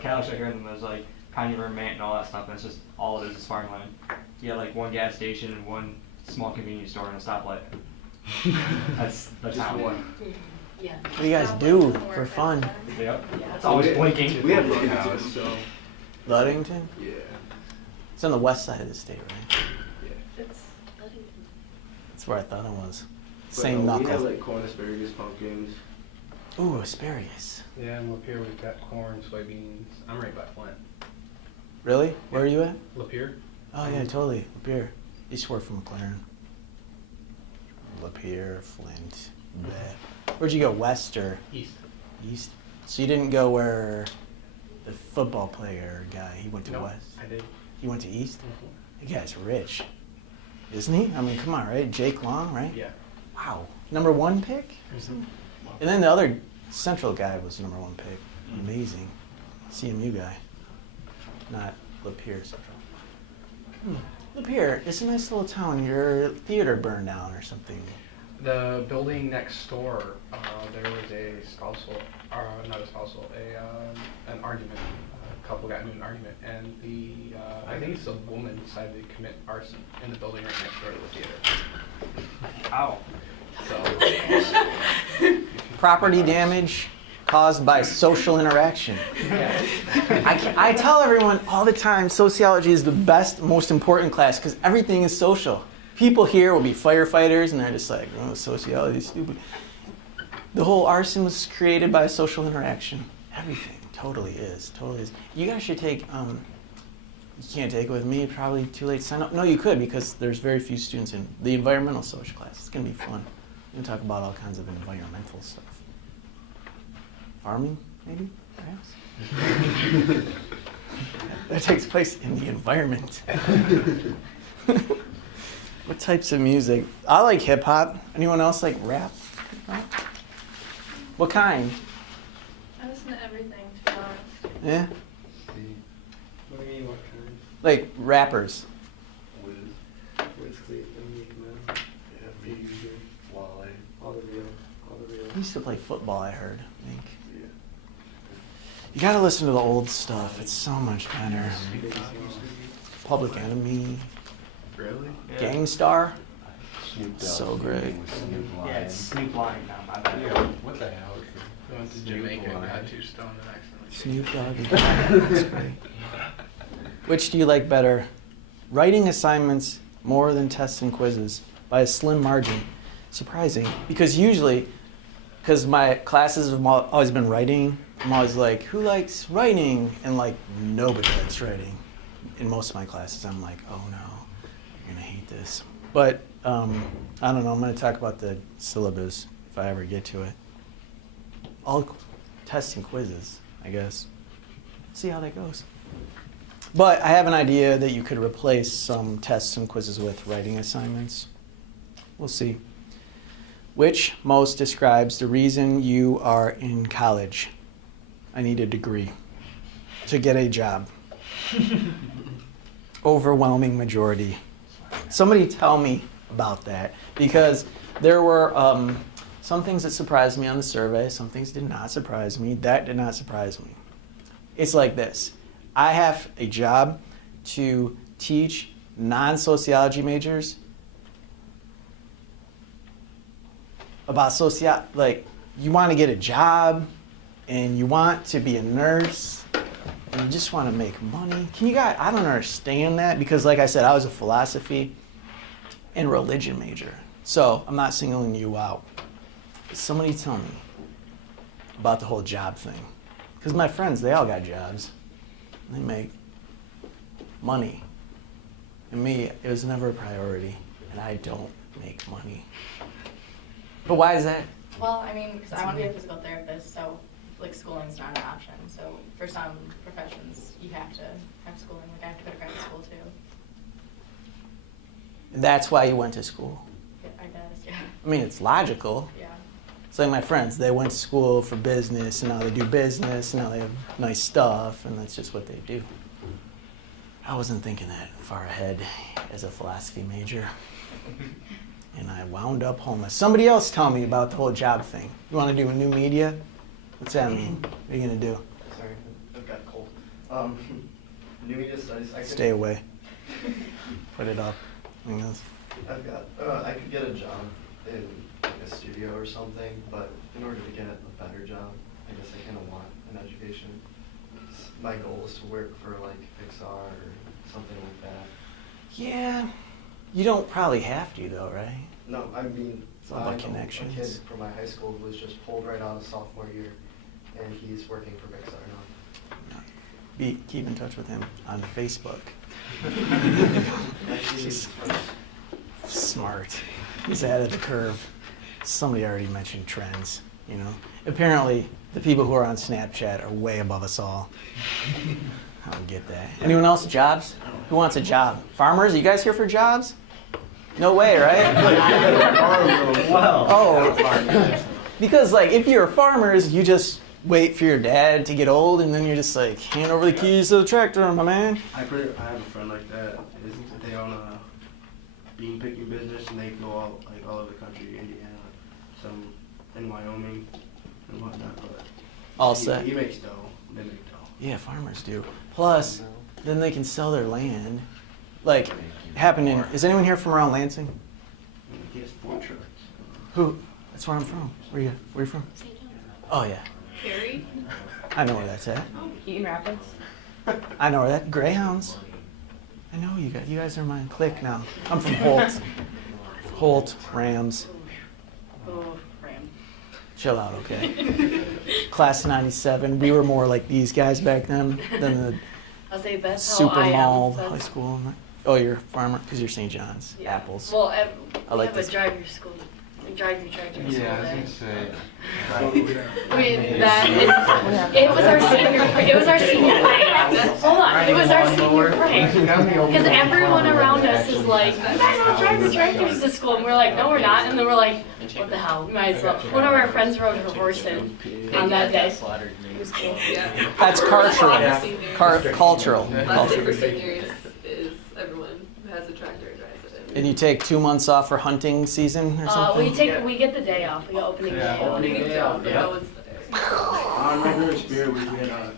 Cadillac here, and there's like Piney Vermont and all that stuff, and it's just all it is farmland. You got like one gas station and one small convenience store and a stoplight. That's the town. Yeah. What do you guys do for fun? Yep. Yeah. It's always blinking. We have Ludington, so Ludington? yeah. It's on the west side of the state, right? It's Ludington. That's where I thought it was. But, Same we have knuckle. like corn, asparagus, pumpkins. Ooh, asparagus. Yeah, I'm up here. We've got corn, soybeans. I'm right by Flint. Really? Where are you at? Lapeer? Oh yeah, totally. Lapeer. Used to work for McLaren. Lapeer, Flint. Bleh. Where'd you go? West or East. east? So you didn't go where the football player guy, he went to No, west? I did. He went to east? Mhm. The guy's rich. Isn't he? I mean, come on, right? Jake Long, right? Yeah. Wow. #1 pick or something? And then the other Central guy was #1 pick. Amazing. CMU guy. Not Lapeer Central. Lapeer, it's a nice little town. Your theater burned down or something. The building next door, there was a spousal, not a spousal, an argument. A couple got into an argument, and I think it's a woman decided to commit arson in the building right next door to the theater. Ow. So, Property damage caused by social interaction. I tell everyone all the time, sociology is the best, most important class because everything is social. People here will be firefighters and they're just like, oh, sociology is stupid. The whole arson was created by social interaction. Everything. totally is. Totally is. You guys should take, you can't take it with me, probably too late to sign up. No, you could, because there's very few students in the environmental social class. It's going to be fun. We're going to talk about all kinds of environmental stuff. Farming, maybe, perhaps? That takes place in the environment. What types of music? I like hip hop. Anyone else like rap? What kind? I listen to everything, to be honest. Yeah? What do you mean, what kind? Like rappers. Wiz. Wiz Khalifa, Meek Mill, Yeah, me. Wale. all the real. He used to play football, I heard. I think. Yeah. You gotta listen to the old stuff. It's so much better. Public Enemy, Really? Gangstar. Snoop Dogg. So great. Yeah, it's Snoop Lion now, my bad. Yeah, what the hell is this? I went to Jamaica and got too stoned and accidentally. Snoop Dogg. That's great. Which do you like better? Writing assignments more than tests and quizzes by a slim margin. Surprising, because usually, because my classes have always been writing, I'm always like, who likes writing? And like, nobody likes writing. In most of my classes, I'm like, oh no, you're gonna hate this. But I don't know, I'm gonna talk about the syllabus if I ever get to it. All tests and quizzes, I guess. See how that goes. But I have an idea that you could replace some tests and quizzes with writing assignments. We'll see. Which most describes the reason you are in college? I need a degree to get a job. Overwhelming majority. Somebody tell me about that, because there were some things that surprised me on the survey, some things did not surprise me. That did not surprise me. It's like this. I have a job to teach non-sociology majors about like, you want to get a job and you want to be a nurse and you just want to make money. Can you guys, I don't understand that, because like I said, I was a philosophy and religion major. So I'm not singling you out. Somebody tell me about the whole job thing. Because my friends, they all got jobs. They make money. And me, it was never a priority. And I don't make money. But why is that? Well, I mean, because I want to be a physical therapist, so like schooling's not an option. So for some professions, you have to have schooling. Like I have to go to graduate school too. That's why you went to school. Yeah, I guess, yeah. I mean, it's logical. Yeah. It's like my friends, they went to school for business, and now they do business, and now they have nice stuff, and that's just what they do. I wasn't thinking that far ahead as a philosophy major. And I wound up homeless. Somebody else tell me about the whole job thing. You want to do a new media? What's that mean? What are you going to do? Sorry, I've got a cold. New media studies. Stay away. Put it up. I've got, I could get a job in like a studio or something, but in order to get a better job, I guess I kind of want an education. My goal is to work for like Pixar or something like that. Yeah. You don't probably have to, though, right? No, I mean, It's all about I know connections. a kid from my high school who was just pulled right out of sophomore year, and he's working for Pixar now. Keep in touch with him on Facebook. He's Smart. He's ahead of the curve. Somebody already mentioned trends, you know? Apparently, the people who are on Snapchat are way above us all. I don't get that. Anyone else? Jobs? Who wants a job? Farmers? Are you guys here for jobs? No way, right? Oh. Because, like, if you're farmers, you just wait for your dad to get old, and then you're just like, hand over the keys to the tractor, my man. I have a friend like that. They own a bean picking business, and they go out like all over the country, Indiana, some in Wyoming and whatnot. But All set. He makes dough. They make dough. Yeah, farmers do. Plus, then they can sell their land. Like, happened in, is anyone here from around Lansing? He has 4 trucks. Who? That's where I'm from. Where you from? Oh, yeah. Carrie? I know where that's at. Eaton Rapids. I know where that, Greyhounds. I know you guys. You guys are my clique now. I'm from Holt. Holt, Rams. Oh, Ram. Chill out, okay? class of 97. We were more like these guys back then than the I'll say that's how super I am. mall That's- high school. Oh, you're a farmer because you're St. John's. Yeah. Apples. Well, I we like have this. a drive-through school. We drive through tractor school Yeah, I was there. gonna say. It was our senior prank. Hold on, it was our senior prank. Because everyone around us is like, you guys all drive your tractors to school. And we're like, no, we're not. And then we're like, what the hell? We might as well. One of our friends rode her horse in on that day. It was cool. That's cultural. Cultural. Last day for Cultural. seniors is everyone who has a tractor drives it in. And you take 2 months off for hunting season or something? We get the day off. We got opening day off. No one's there. On regular spirit week, we had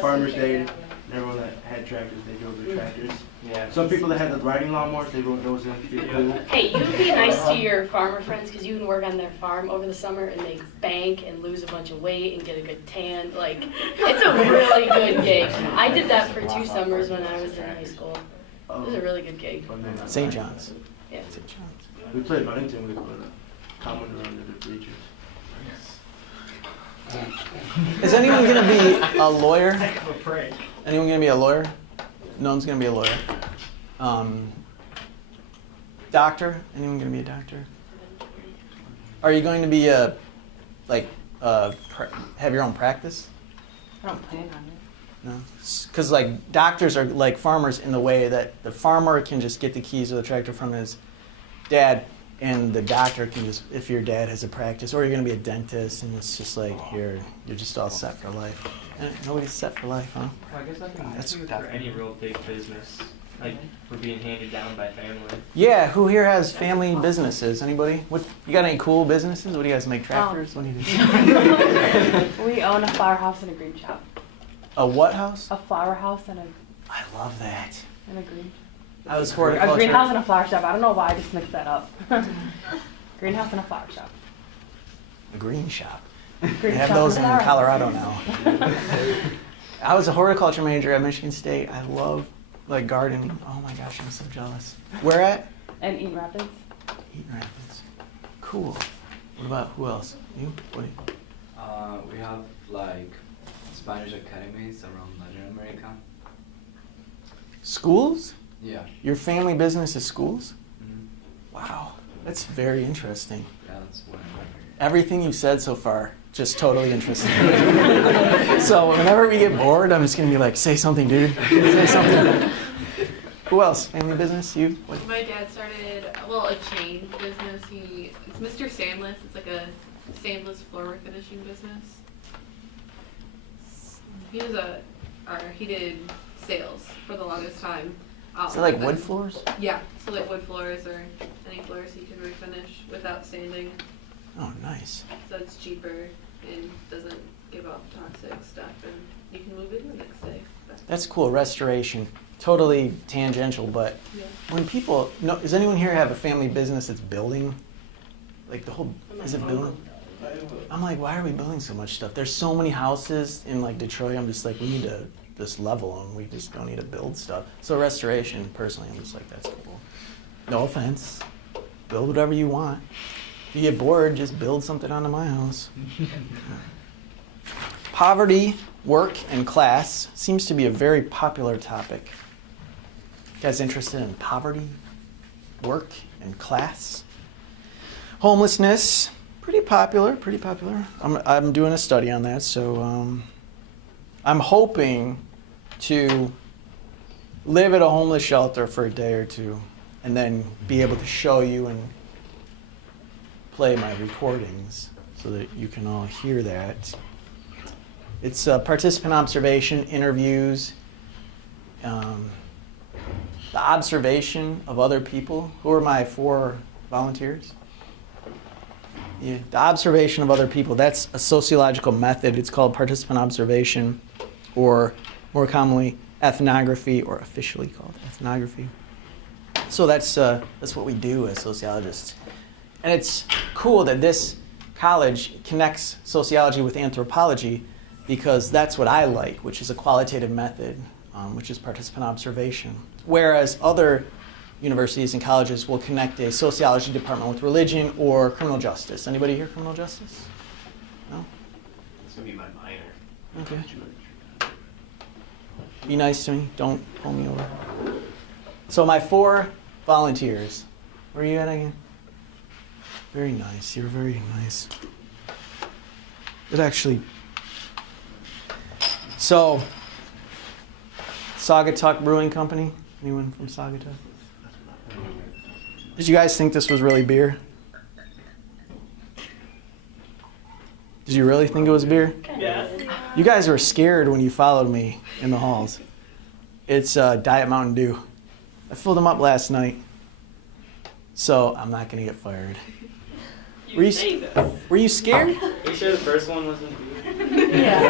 Farmers Day, and everyone that had tractors, they drove their tractors. Yeah. Some people that had the riding lawnmowers, they rode those in, feel cool. Hey, you would be nice to your farmer friends because you can work on their farm over the summer and they bank and lose a bunch of weight and get a good tan. Like, it's a really good gig. I did that for 2 summers when I was in high school. It was a really good gig. St. John's. Yeah. St. John's. We played Huntington with the Commodore under the bleachers. Is anyone going to be a lawyer? Anyone going to be a lawyer? No one's going to be a lawyer. Doctor? Anyone going to be a doctor? Are you going to be have your own practice? I don't plan on it. No, because like doctors are like farmers in the way that the farmer can just get the keys of the tractor from his dad, and the doctor can just, if your dad has a practice, or you're gonna be a dentist, and it's just like you're just all set for life. Nobody's set for life, huh? Well, I guess I can That's for any real big business, like we're being handed down by family. Yeah, who here has family businesses? Anybody? What you got? Any cool businesses? What do you guys make? Tractors? What do you do? We own a flower house and a green shop. A what house? A flower house and a love that. green. I was A horticulture. greenhouse and a flower shop. I don't know why I just mixed that up. Greenhouse and a flower shop. A green shop. Green They have shop those in and a flower Colorado now. I was a horticulture major at Michigan State. I love like gardening. Oh my gosh, I'm so jealous. Where at? And Eaton Rapids. Eaton Rapids. Cool. What about who else? You? What do you? We have like Spanish academies around Latin America. Schools? Yeah. Your family business is schools? Mm-hmm. Wow, that's very interesting. Yeah, that's what I'm like. Everything you've said so far, just totally interesting. So whenever we get bored, I'm just gonna be like, say something, dude. Say something. Who else? Family business? You? What? My dad started, a chain business. It's Mr. Sandless. It's like a sandless floor finishing business. He did sales for the longest time. Is it like wood floors? Yeah, so like wood floors or any floors you can refinish without sanding. Oh, nice. So it's cheaper and doesn't give off toxic stuff, and you can move in the next day. That's cool. Restoration. Totally tangential, but Yeah. when people, no, does anyone here have a family business that's building? Like the whole, is it building? I'm like, why are we building so much stuff? There's so many houses in like Detroit. I'm just like, we need to just level them. We just don't need to build stuff. So restoration, personally, I'm just like, that's cool. No offense. Build whatever you want. If you get bored, just build something onto my house. Poverty, work, and class seems to be a very popular topic. You guys interested in poverty, work, and class? Homelessness, pretty popular, pretty popular. I'm doing a study on that, so I'm hoping to live at a homeless shelter for a day or two and then be able to show you and play my recordings so that you can all hear that. It's participant observation, interviews, the observation of other people. Who are my 4 volunteers? Yeah, the observation of other people. That's a sociological method. It's called participant observation, or more commonly, ethnography, or officially called ethnography. So that's what we do as sociologists. And it's cool that this college connects sociology with anthropology, because that's what I like, which is a qualitative method, which is participant observation. Whereas other universities and colleges will connect a sociology department with religion or criminal justice. Anybody here criminal justice? No? gonna be my minor. Okay. Be nice to me. Don't pull me over. So my 4 volunteers. Where are you at again? Very nice. You're very nice. It actually. So, Saugatuck Brewing Company. Anyone from Saugatuck? Did you guys think this was really beer? Did you really think it was beer? Yeah. You guys were scared when you followed me in the halls. It's Diet Mountain Dew. I filled them up last night, so I'm not going to get fired. Were you scared? Are you sure the first one wasn't beer?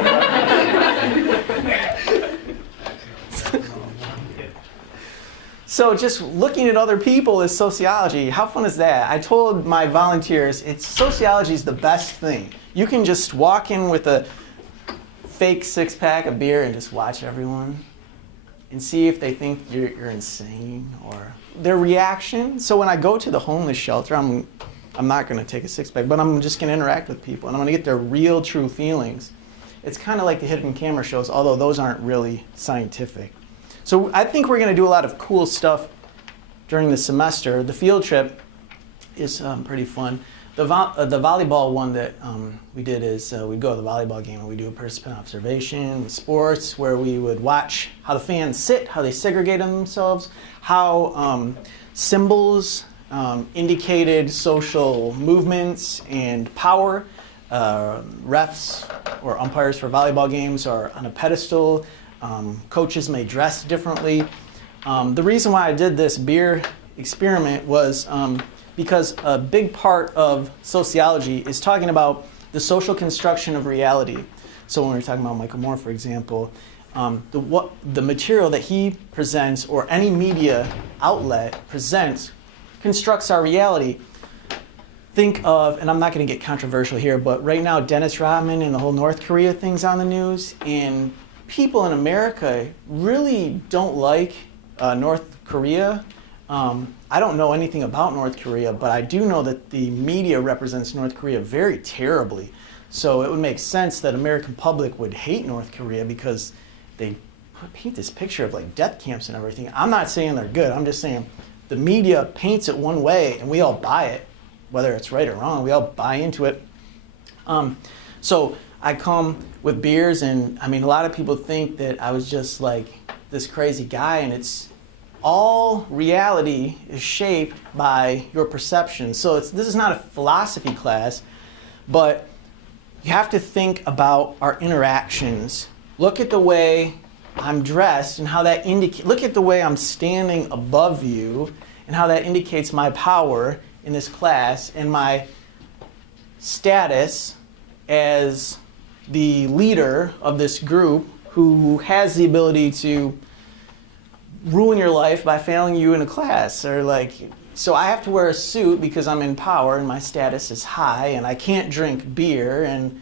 So just looking at other people is sociology. How fun is that? I told my volunteers, sociology is the best thing. You can just walk in with a fake 6-pack of beer and just watch everyone and see if they think you're insane or their reaction. So when I go to the homeless shelter, I'm not going to take a 6-pack, but I'm just going to interact with people and I'm going to get their real, true feelings. It's kind of like the hidden camera shows, although those aren't really scientific. So I think we're going to do a lot of cool stuff during the semester. The field trip is pretty fun. The volleyball one that we did is we'd go to the volleyball game and we do a participant observation with sports where we would watch how the fans sit, how they segregate themselves, how symbols indicated social movements and power. Refs or umpires for volleyball games are on a pedestal. Coaches may dress differently. The reason why I did this beer experiment was because a big part of sociology is talking about the social construction of reality. So when we're talking about Michael Moore, for example, the material that he presents or any media outlet presents constructs our reality. Think of, and I'm not going to get controversial here, but right now Dennis Rodman and the whole North Korea thing's on the news, and people in America really don't like North Korea. I don't know anything about North Korea, but I do know that the media represents North Korea very terribly. So it would make sense that American public would hate North Korea because they paint this picture of like death camps and everything. I'm not saying they're good. I'm just saying the media paints it one way and we all buy it, whether it's right or wrong. We all buy into it. So I come with beers, and I mean, a lot of people think that I was just like this crazy guy, and it's all reality is shaped by your perception. So this is not a philosophy class, but you have to think about our interactions. Look at the way I'm dressed and how that look at the way I'm standing above you and how that indicates my power in this class and my status as the leader of this group who has the ability to ruin your life by failing you in a class. Or like, so I have to wear a suit because I'm in power and my status is high and I can't drink beer, and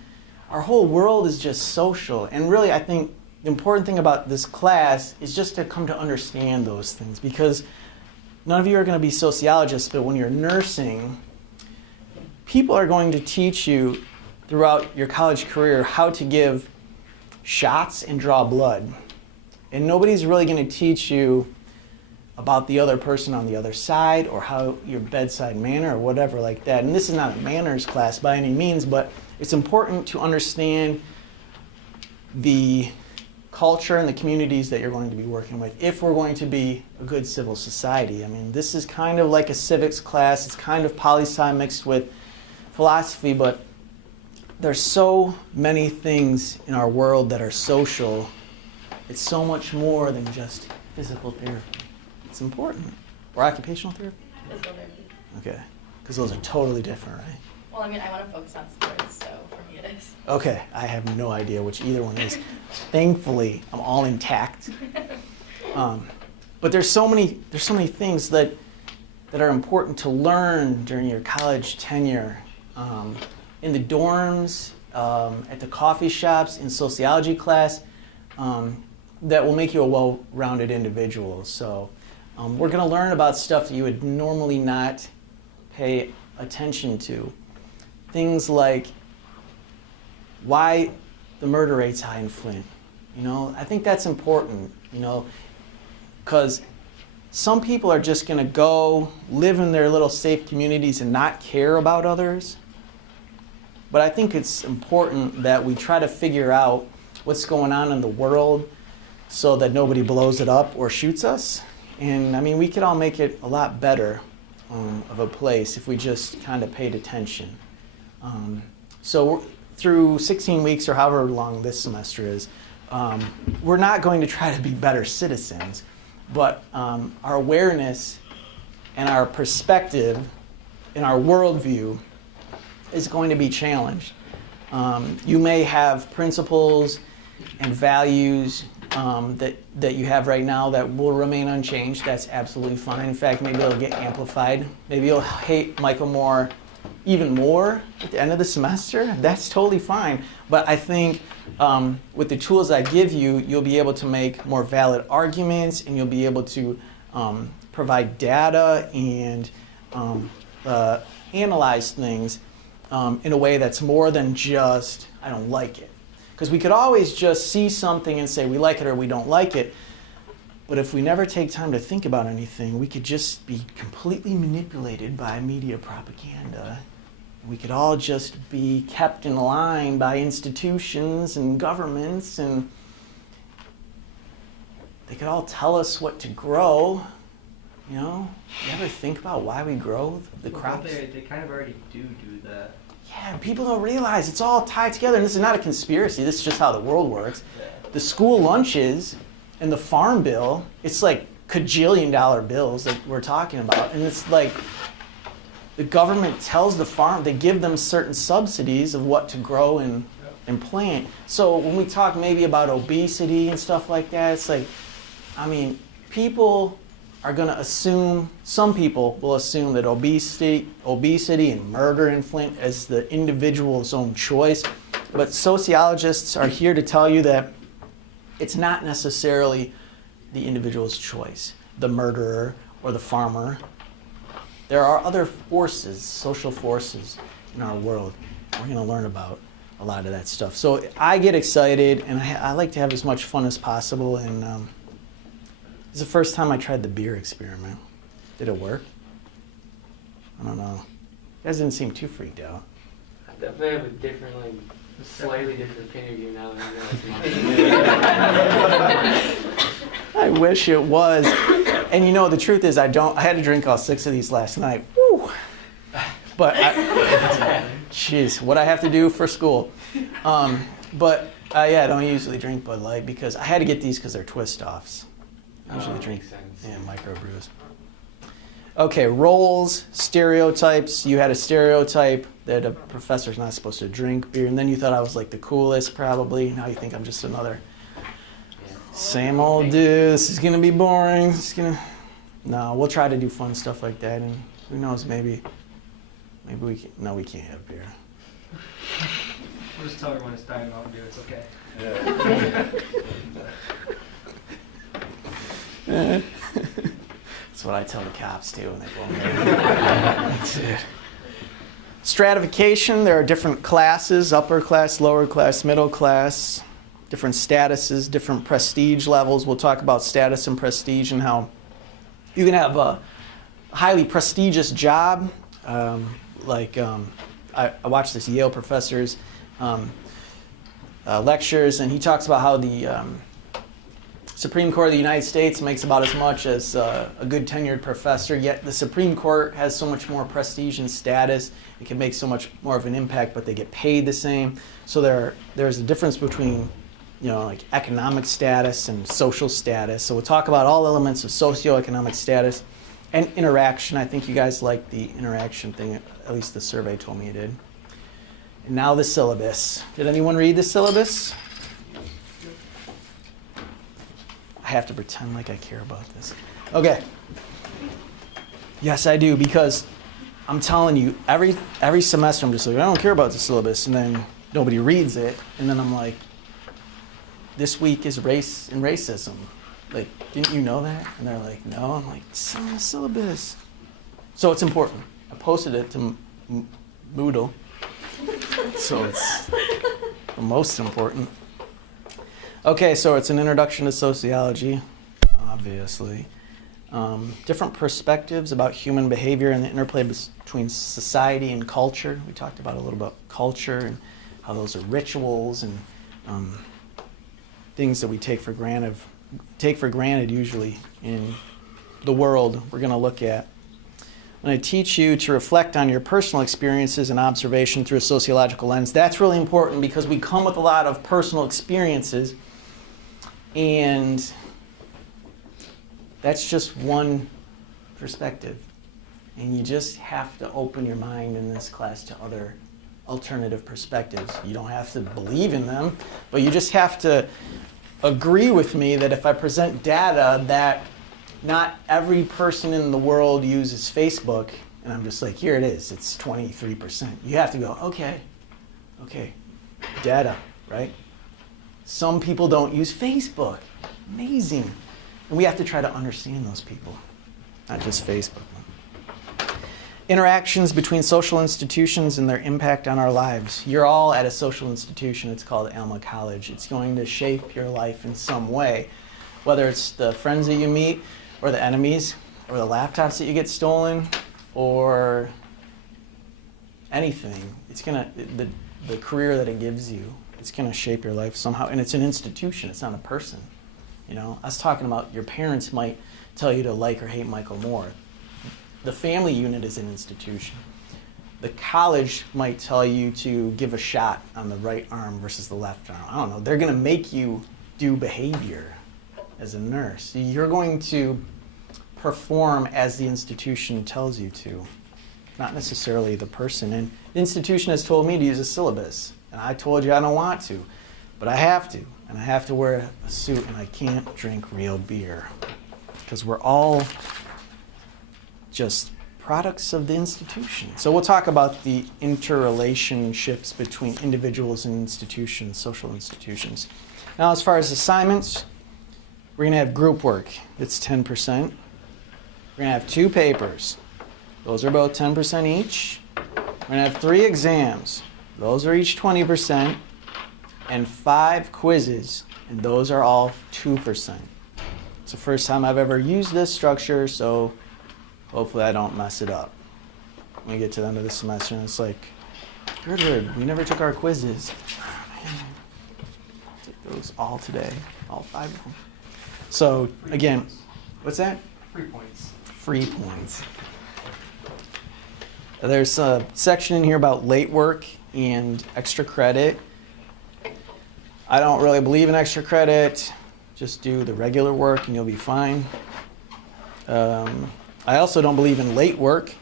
our whole world is just social. And really, I think the important thing about this class is just to come to understand those things, because none of you are going to be sociologists, but when you're nursing, people are going to teach you throughout your college career how to give shots and draw blood. And nobody's really going to teach you about the other person on the other side or how your bedside manner or whatever like that. And this is not a manners class by any means, but it's important to understand the culture and the communities that you're going to be working with if we're going to be a good civil society. I mean, this is kind of like a civics class. It's kind of poli-sci mixed with philosophy, but there's so many things in our world that are social. It's so much more than just physical therapy. It's important. Or occupational therapy? Physical therapy. Okay, because those are totally different, right? Well, I mean, I want to focus on sports, so for me it is. Okay, I have no idea which either one is. Thankfully, I'm all intact. But there's so many things that are important to learn during your college tenure. In the dorms, at the coffee shops, in sociology class, that will make you a well-rounded individual. So we're going to learn about stuff that you would normally not pay attention to. Things like why the murder rate's high in Flint. You know, I think that's important, you know, because some people are just going to go live in their little safe communities and not care about others. But I think it's important that we try to figure out what's going on in the world so that nobody blows it up or shoots us. And I mean, we could all make it a lot better of a place if we just kind of paid attention. So through 16 weeks or however long this semester is, we're not going to try to be better citizens, but our awareness and our perspective and our worldview is going to be challenged. You may have principles and values that you have right now that will remain unchanged. That's absolutely fine. In fact, maybe it'll get amplified. Maybe you'll hate Michael Moore even more at the end of the semester. That's totally fine. But I think with the tools I give you, you'll be able to make more valid arguments, and you'll be able to provide data and analyze things in a way that's more than just, I don't like it. Because we could always just see something and say we like it or we don't like it. But if we never take time to think about anything, we could just be completely manipulated by media propaganda. We could all just be kept in line by institutions and governments, and they could all tell us what to grow. You know, you ever think about why we grow the crops? They kind of already do that. Yeah, people don't realize it's all tied together. And this is not a conspiracy. This is just how the world works. Yeah. The school lunches and the farm bill, it's like $cajillion-dollar bills that we're talking about. And it's like the government tells the farm, they give them certain subsidies of what to grow and plant. So when we talk maybe about obesity and stuff like that, it's like, I mean, people are going to assume, some people will assume that obesity and murder in Flint is the individual's own choice. But sociologists are here to tell you that it's not necessarily the individual's choice, the murderer or the farmer. There are other forces, social forces in our world. We're going to learn about a lot of that stuff. So I get excited, and I like to have as much fun as possible. And it's the first time I tried the beer experiment. Did it work? I don't know. You guys didn't seem too freaked out. I definitely have a different, like, slightly different opinion of you now than I realized. I wish it was. And you know, the truth is I had to drink all 6 of these last night. Woo! But, jeez, what I have to do for school. But I don't usually drink Bud Light because I had to get these because they're twist-offs. I usually drink microbrews. Okay, roles, stereotypes. You had a stereotype that a professor's not supposed to drink beer, and then you thought I was like the coolest probably. Now you think I'm just another same old dude. This is gonna be boring. No, we'll try to do fun stuff like that, and who knows, maybe we can. No, we can't have beer. We'll just tell everyone it's time Mountain Dew. It's okay. That's what I tell the cops too when they pull me over. That's it. Stratification, there are different classes, upper class, lower class, middle class, different statuses, different prestige levels. We'll talk about status and prestige and how you can have a highly prestigious job. I watched this Yale professor's lectures, and he talks about how the Supreme Court of the United States makes about as much as a good tenured professor, yet the Supreme Court has so much more prestige and status. It can make so much more of an impact, but they get paid the same. So there's a difference between, like economic status and social status. So we'll talk about all elements of socioeconomic status and interaction. I think you guys like the interaction thing, at least the survey told me you did. And now the syllabus. Did anyone read the syllabus? I have to pretend like I care about this. Okay. Yes, I do, because I'm telling you, every semester I'm just like, I don't care about the syllabus, and then nobody reads it, and then I'm like, this week is race and racism. Like, didn't you know that? And they're like, no. I'm like, it's on the syllabus. So it's important. I posted it to Moodle. So the most important. Okay, so it's an introduction to sociology, obviously. Different perspectives about human behavior and the interplay between society and culture. We talked about a little about culture and how those are rituals and things that we take for granted usually in the world. We're going to look at. I'm going to teach you to reflect on your personal experiences and observation through a sociological lens. That's really important because we come with a lot of personal experiences, and that's just one perspective. And you just have to open your mind in this class to other alternative perspectives. You don't have to believe in them, but you just have to agree with me that if I present data that not every person in the world uses Facebook, and I'm just like, here it is, it's 23%. You have to go, okay, data, right? Some people don't use Facebook. Amazing. And we have to try to understand those people, not just Facebook. Interactions between social institutions and their impact on our lives. You're all at a social institution. It's called Alma College. It's going to shape your life in some way, whether it's the friends that you meet, or the enemies, or the laptops that you get stolen, or anything. It's gonna, the career that it gives you, it's gonna shape your life somehow. And it's an institution, it's not a person. You know, I was talking about your parents might tell you to like or hate Michael Moore. The family unit is an institution. The college might tell you to give a shot on the right arm versus the left arm. I don't know, they're gonna make you do behavior as a nurse. You're going to perform as the institution tells you to, not necessarily the person. And the institution has told me to use a syllabus, and I told you I don't want to, but I have to. And I have to wear a suit, and I can't drink real beer, because we're all just products of the institution. So we'll talk about the interrelationships between individuals and institutions, social institutions. Now, as far as assignments, we're going to have group work. It's 10%. We're going to have 2 papers. Those are both 10% each. We're going to have 3 exams. Those are each 20%. And 5 quizzes. And those are all 2%. It's the first time I've ever used this structure, so hopefully I don't mess it up. When we get to the end of the semester and it's like, Girdwood, we never took our quizzes. Take those all today, all 5 of them. So again, what's that? Free points. Free points. There's a section in here about late work and extra credit. I don't really believe in extra credit. Just do the regular work and you'll be fine. I also don't believe in late work.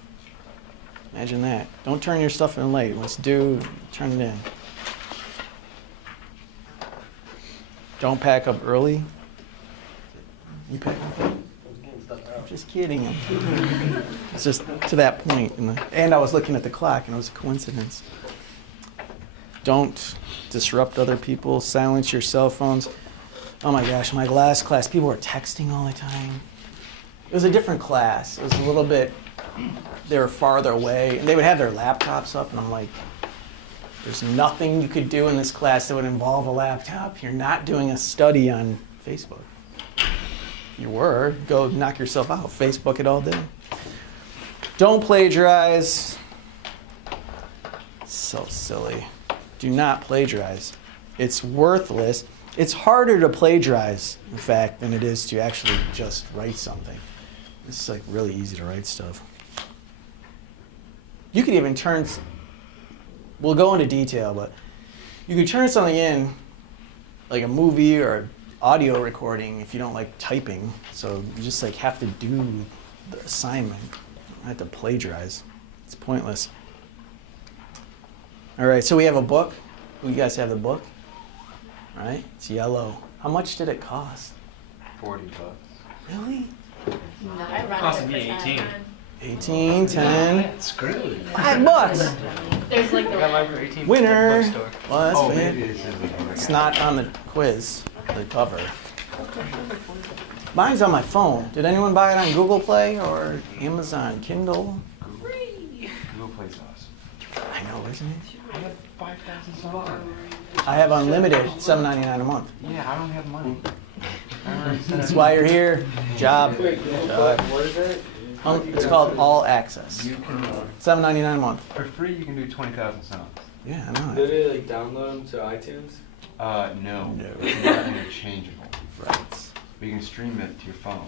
Imagine that. Don't turn your stuff in late. Let's do, turn it in. Don't pack up early. You pack up? I'm just kidding. It's just to that point. And I was looking at the clock and it was a coincidence. Don't disrupt other people. Silence your cell phones. Oh my gosh, my last class, people were texting all the time. It was a different class. It was a little bit, they were farther away. And they would have their laptops up and I'm like, there's nothing you could do in this class that would involve a laptop. You're not doing a study on Facebook. If you were, go knock yourself out. Facebook it all day. Don't plagiarize. So silly. Do not plagiarize. It's worthless. It's harder to plagiarize, in fact, than it is to actually just write something. It's like really easy to write stuff. You could even turn, we'll go into detail, but you could turn something in, like a movie or audio recording if you don't like typing. So you just like have to do the assignment. I have to plagiarize. It's pointless. All right, so we have a book. You guys have the book? All right, it's yellow. How much did it cost? $40. Really? I run Cost it me for 18. 18, 10, Screwed. $5. There's like I got mine for 18. Winner. Bookstore. Well, that's Oh, fair. maybe this is It's not on the quiz, the cover. Mine's on my phone. Did anyone buy it on Google Play or Amazon Kindle? Google Play's awesome. I I know, isn't it? I have 5,000 songs. I have unlimited, $7.99 a month. Yeah, I don't have money. That's why you're here. Job. What is it? It's called All Access. You can, $7.99 a month. for free, you can do 20,000 songs. Yeah, I know Do it. they like download them to iTunes? No. No. It's not interchangeable. Right. But you can stream it to your phone.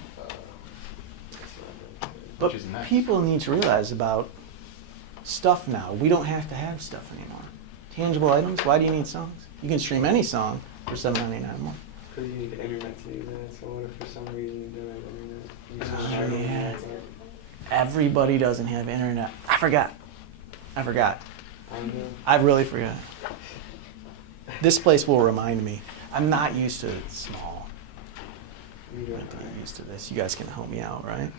But Which is nice. people need to realize about stuff now. We don't have to have stuff anymore. Tangible items, why do you need songs? You can stream any song for $7.99 a month. Because you need the internet to use that. So what if for some reason you don't have internet? You just Oh, have yeah. internet. Everybody doesn't have internet. I forgot. I know. I really forgot. This place will remind me. I'm not used to small. You I got have to get used to this. You guys can help me out, right?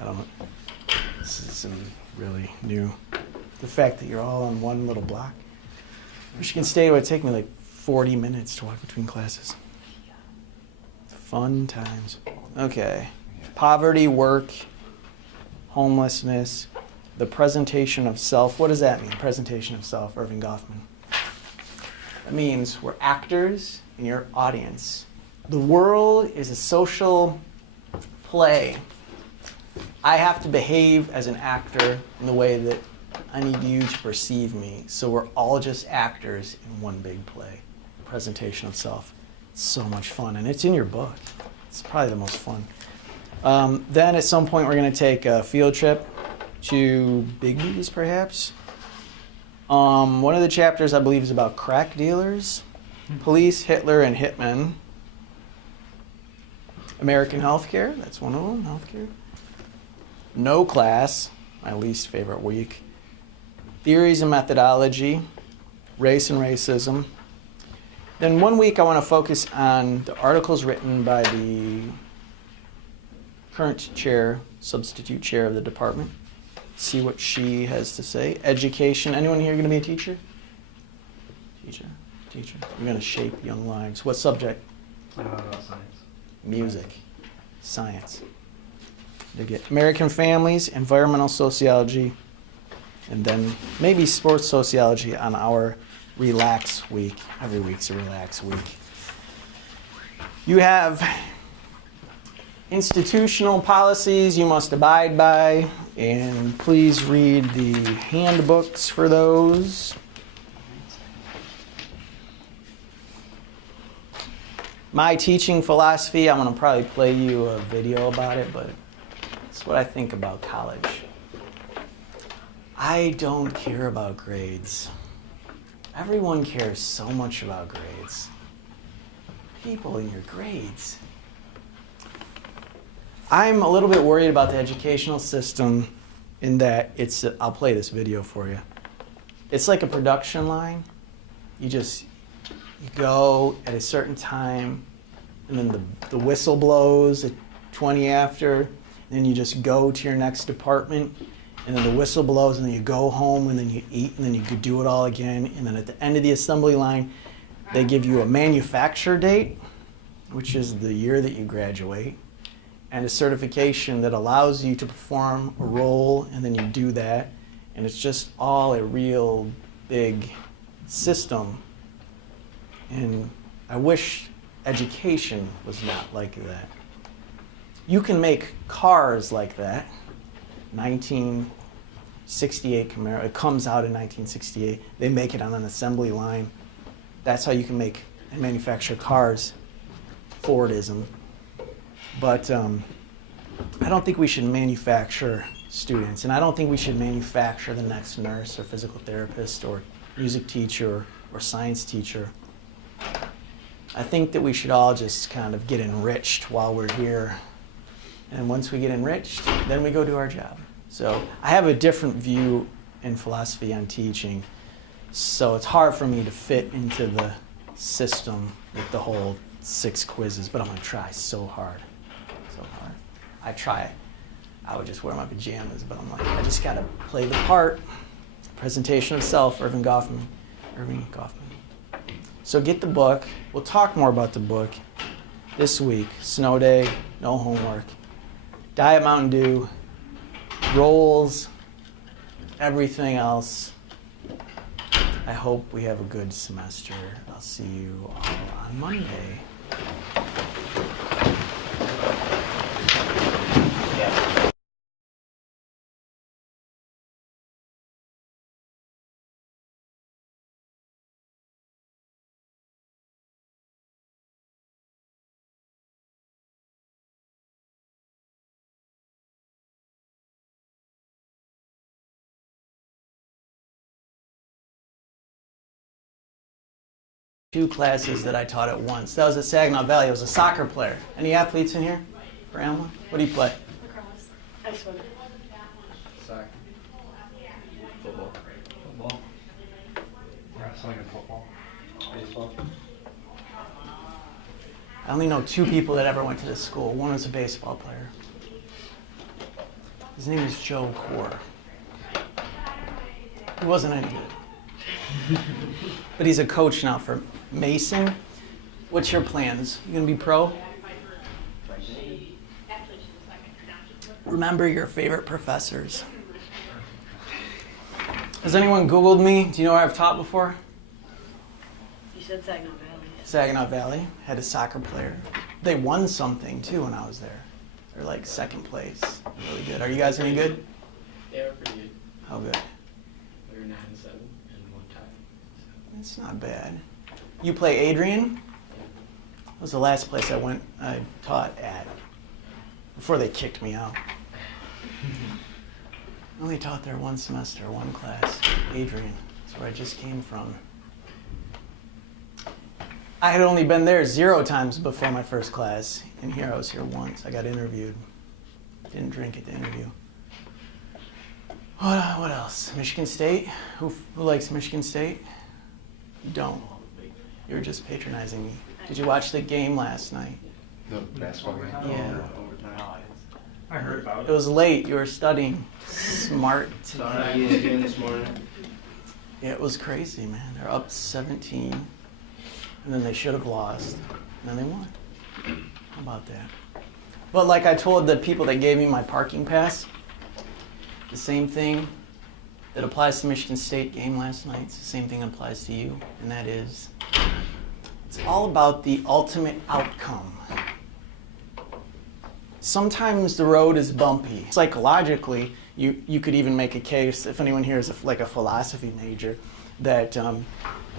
I don't. This is really new. The fact that you're all on one little block. Michigan State would take me like 40 minutes to walk between classes. Fun times. Okay. Poverty, work, homelessness, the presentation of self. What does that mean? Presentation of self, Erving Goffman. That means we're actors in your audience. The world is a social play. I have to behave as an actor in the way that I need you to perceive me. So we're all just actors in one big play. Presentation of self. It's so much fun, and it's in your book. It's probably the most fun. Then at some point we're going to take a field trip to Bigby's, perhaps. One of the chapters, I believe, is about crack dealers, police, Hitler, and hitmen. American healthcare, that's one of them, healthcare. No class, my least favorite week. Theories and methodology, race and racism. Then one week I want to focus on the articles written by the current chair, substitute chair of the department. See what she has to say. Education. Anyone here going to be a teacher? Teacher. You're going to shape young lives. What subject? Science. Music. Science. They get American families, environmental sociology, and then maybe sports sociology on our relax week. Every week's a relax week. You have institutional policies you must abide by, and please read the handbooks for those. My teaching philosophy, I'm going to probably play you a video about it, but it's what I think about college. I don't care about grades. Everyone cares so much about grades. People in your grades. I'm a little bit worried about the educational system in that I'll play this video for you. It's like a production line. You go at a certain time, and then the whistle blows at 20 after, and then you just go to your next department, and then the whistle blows, and then you go home, and then you eat, and then you could do it all again, and then at the end of the assembly line, they give you a manufacture date, which is the year that you graduate, and a certification that allows you to perform a role, and then you do that, and it's just all a real big system. And I wish education was not like that. You can make cars like that. 1968 Camaro, it comes out in 1968. They make it on an assembly line. That's how you can make and manufacture cars. Fordism. But I don't think we should manufacture students, and I don't think we should manufacture the next nurse or physical therapist or music teacher or science teacher. I think that we should all just kind of get enriched while we're here. And once we get enriched, then we go do our job. So I have a different view in philosophy on teaching. So it's hard for me to fit into the system with the whole 6 quizzes, but I'm going to try so hard. So hard. I try. I would just wear my pajamas, but I'm like, I just got to play the part. Presentation of self, Erving Goffman. So get the book. We'll talk more about the book this week. Snow day, no homework. Diet Mountain Dew, rolls, everything else, I hope we have a good semester. I'll see you all on Monday. Two classes that I taught at once. That was at Saginaw Valley. I was a soccer player. Any athletes in here for Alma? What do you play? Lacrosse. I swim. Soccer. Football. Football. Wrestling and football. Baseball. I only know two people that ever went to this school. One was a baseball player. His name is Joe Core. He wasn't any good. But he's a coach now for Mason. What's your plans? You gonna be pro? Remember your favorite professors. Has anyone Googled me? Do you know where I've taught before? You said Saginaw Valley. Saginaw Valley. Had a soccer player. They won something too when I was there. They're like second place. Really good. Are you guys any good? They were pretty good. How good? We were 9-7 and one tie. It's not bad. You play Adrian? That was the last place I taught at before they kicked me out. I only taught there one semester, one class. Adrian. That's where I just came from. I had only been there 0 times before my first class, and here I was here once. I got interviewed. Didn't drink at the interview. What else? Michigan State? Who likes Michigan State? You don't. You were just patronizing me. Did you watch the game last night? The basketball game? Yeah. I heard about It was late. You were studying. Smart. Saw it on ESPN this morning. Yeah, it was crazy, man. They're up 17, and then they should have lost, and then they won. How about that? But like I told the people that gave me my parking pass, the same thing that applies to Michigan State game last night, it's the same thing that applies to you, and that is, it's all about the ultimate outcome. Sometimes the road is bumpy. Psychologically, you could even make a case, if anyone here is like a philosophy major, that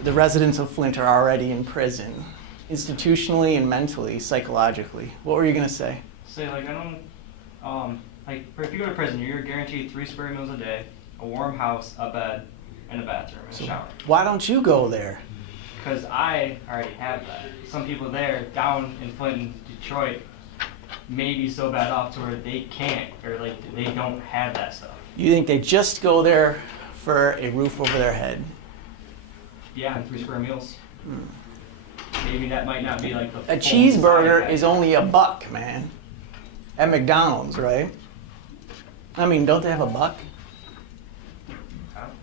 the residents of Flint are already in prison, institutionally and mentally, psychologically. What were you going to say? Say, like, I don't, like, if you go to prison, you're guaranteed 3 square meals a day, a warm house, a bed, and a bathroom, and a shower. Why don't you go there? Because I already have that. Some people there, down in Flint and Detroit, may be so bad off to where they can't, or like they don't have that stuff. You think they just go there for a roof over their head? Yeah, and 3 square meals. Maybe that might not be like the A full cheeseburger side is only $1, man. At McDonald's, right? I mean, don't they have $1?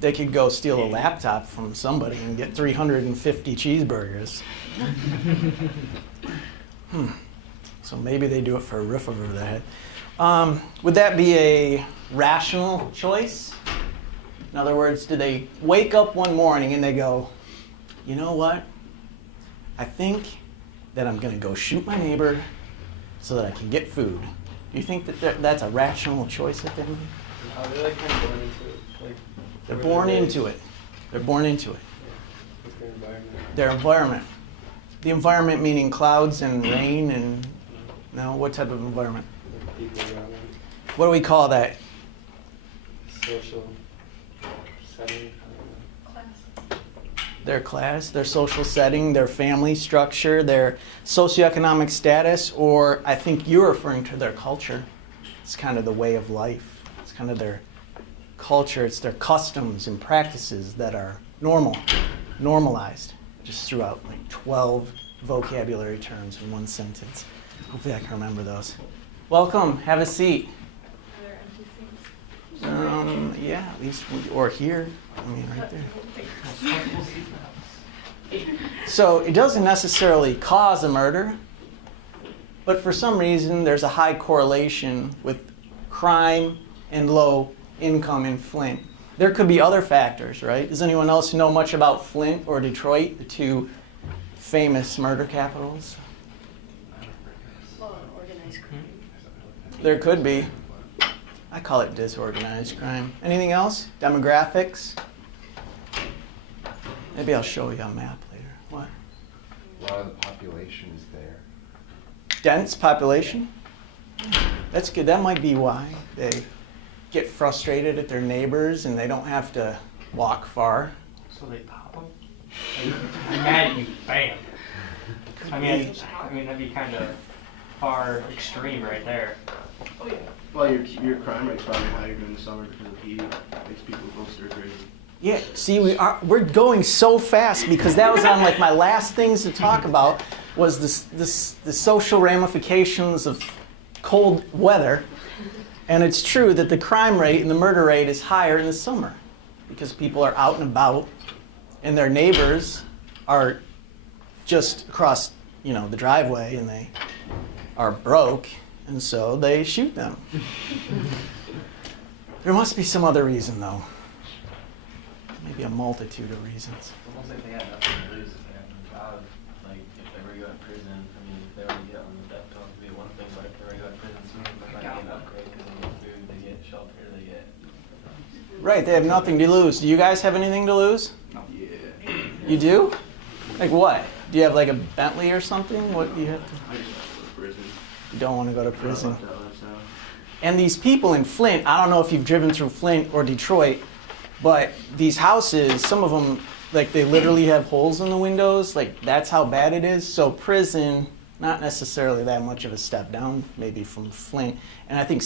They could go steal a laptop from somebody and get 350 cheeseburgers. So maybe they do it for a roof over their head. Would that be a rational choice? In other words, do they wake up one morning and they go, you know what? I think that I'm going to go shoot my neighbor so that I can get food. Do you think that that's a rational choice that they make? They're like kind of born into it. Like, They're born into it. They're born into it. with their environment. Their environment. The environment meaning clouds and rain and, no, what type of environment? Like people around them. What do we call that? Social setting. Their class, their social setting, their family structure, their socioeconomic status, or I think you're referring to their culture. It's kind of the way of life. It's kind of their culture. It's their customs and practices that are normalized. Just threw out like 12 vocabulary terms in one sentence. Hopefully I can remember those. Welcome, have a seat. Yeah, at least, or here. I mean, right there. So it doesn't necessarily cause a murder, but for some reason there's a high correlation with crime and low income in Flint. there could be other factors, right? Does anyone else know much about Flint or Detroit, the two famous murder capitals? Well, organized crime. There could be. I call it disorganized crime. Anything else? Demographics? Maybe I'll show you a map later. What? A lot of the population is there. Dense population? That's good. That might be why they get frustrated at their neighbors and they don't have to walk far. So they pop them? I'm mad at you, bam. I mean, that'd be kind of far extreme right there. Oh yeah. Well, your crime rate's probably higher during the summer because of heat. Makes people go stir crazy. Yeah, see, we're going so fast because that was on like my last things to talk about was the social ramifications of cold weather. And it's true that the crime rate and the murder rate is higher in the summer because people are out and about and their neighbors are just across, the driveway and they are broke and so they shoot them. There must be some other reason though. Maybe a multitude of reasons. It's almost like they had nothing to lose if they had no job. Like, if they were to go to prison, I mean, if they were to get on the death penalty, it'd be one thing, but if they were to go to prison, some of them might get an upgrade because they get food, they get shelter, they get... Right, they have nothing to lose. Do you guys have anything to lose? No. Yeah. You do? Like what? Do you have like a Bentley or something? What do you have to... I just want to go to prison. You don't want to go to prison. I don't want that lifestyle. And these people in Flint, I don't know if you've driven through Flint or Detroit, but these houses, some of them, like they literally have holes in the windows. Like that's how bad it is. So prison, not necessarily that much of a step down, maybe from Flint. And I think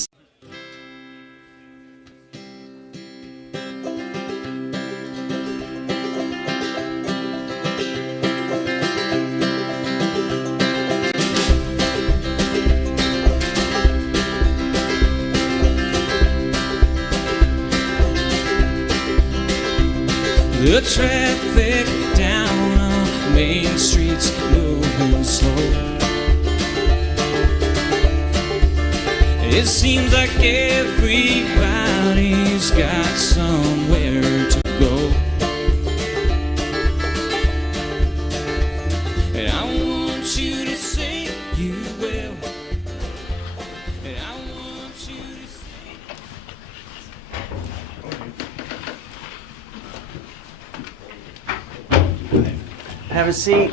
the traffic down on Main Street's moving slow. It seems like everybody's got somewhere to go. And I want you to say you will. And I want you to say. have a seat.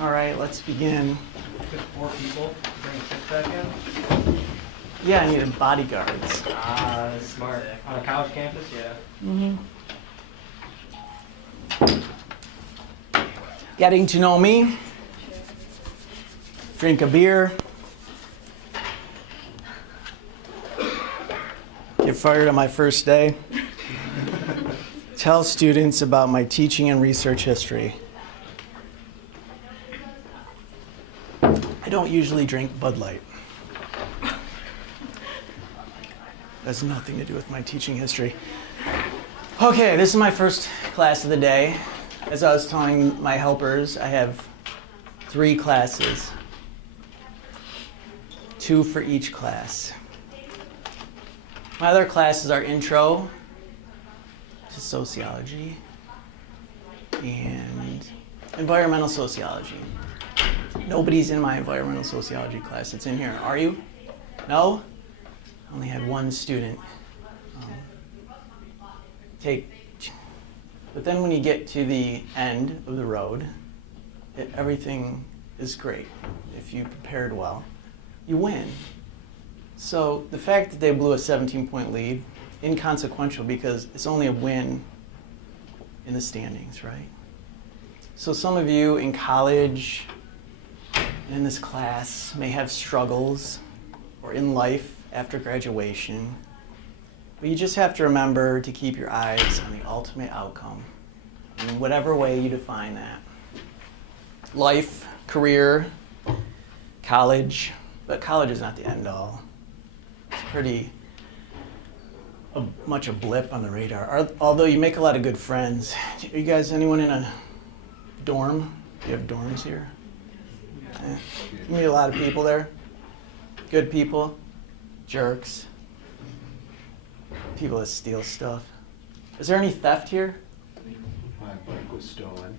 All right, let's begin. Good 4 people, bring 6 back in. Yeah, I needed bodyguards. Ah, that's smart. On a college campus, yeah. Getting to know me. Drink a beer. Get fired on my first day. Tell students about my teaching and research history. I don't usually drink Bud Light. Has nothing to do with my teaching history. Okay, this is my first class of the day. As I was telling my helpers, I have 3 classes. 2 for each class. My other classes are Intro to Sociology and Environmental Sociology. Nobody's in my Environmental Sociology class. It's in here. Are you? No? I only had 1 student take. But then when you get to the end of the road, everything is great. If you prepared well, you win. So the fact that they blew a 17-point lead, inconsequential because it's only a win in the standings, right? So some of you in college, in this class, may have struggles, or in life after graduation. But you just have to remember to keep your eyes on the ultimate outcome, in whatever way you define that. Life, career, college, but college is not the end all. It's pretty much a blip on the radar. Although you make a lot of good friends. Are you guys, anyone in a dorm? Do you have dorms here? Yeah. You meet a lot of people there. Good people, jerks. people that steal stuff. Is there any theft here? My bike was stolen.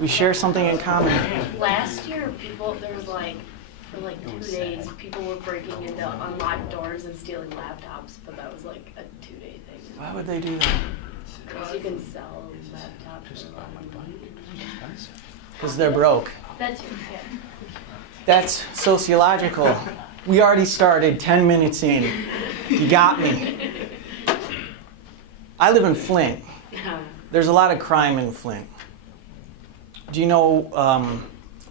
We share something in common. Last year, there was like, for like 2 days, people were breaking into unlocked doors and stealing laptops, but that was like a 2-day thing. Why would they do that? Because you can sell laptops for a lot of money. Because they're broke. That's yeah. That's sociological. We already started 10 minutes in. You got me. I live in Flint. There's a lot of crime in Flint. Do you know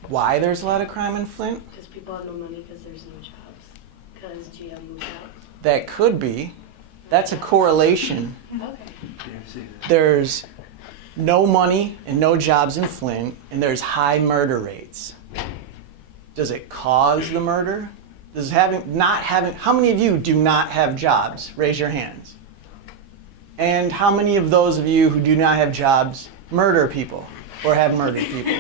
why there's a lot of crime in Flint? Because people have no money because there's no jobs. Because GM moved out. That could be. That's a correlation. Okay. There's no money and no jobs in Flint, and there's high murder rates. Does it cause the murder? Does how many of you do not have jobs? Raise your hands. And how many of those of you who do not have jobs murder people or have murdered people?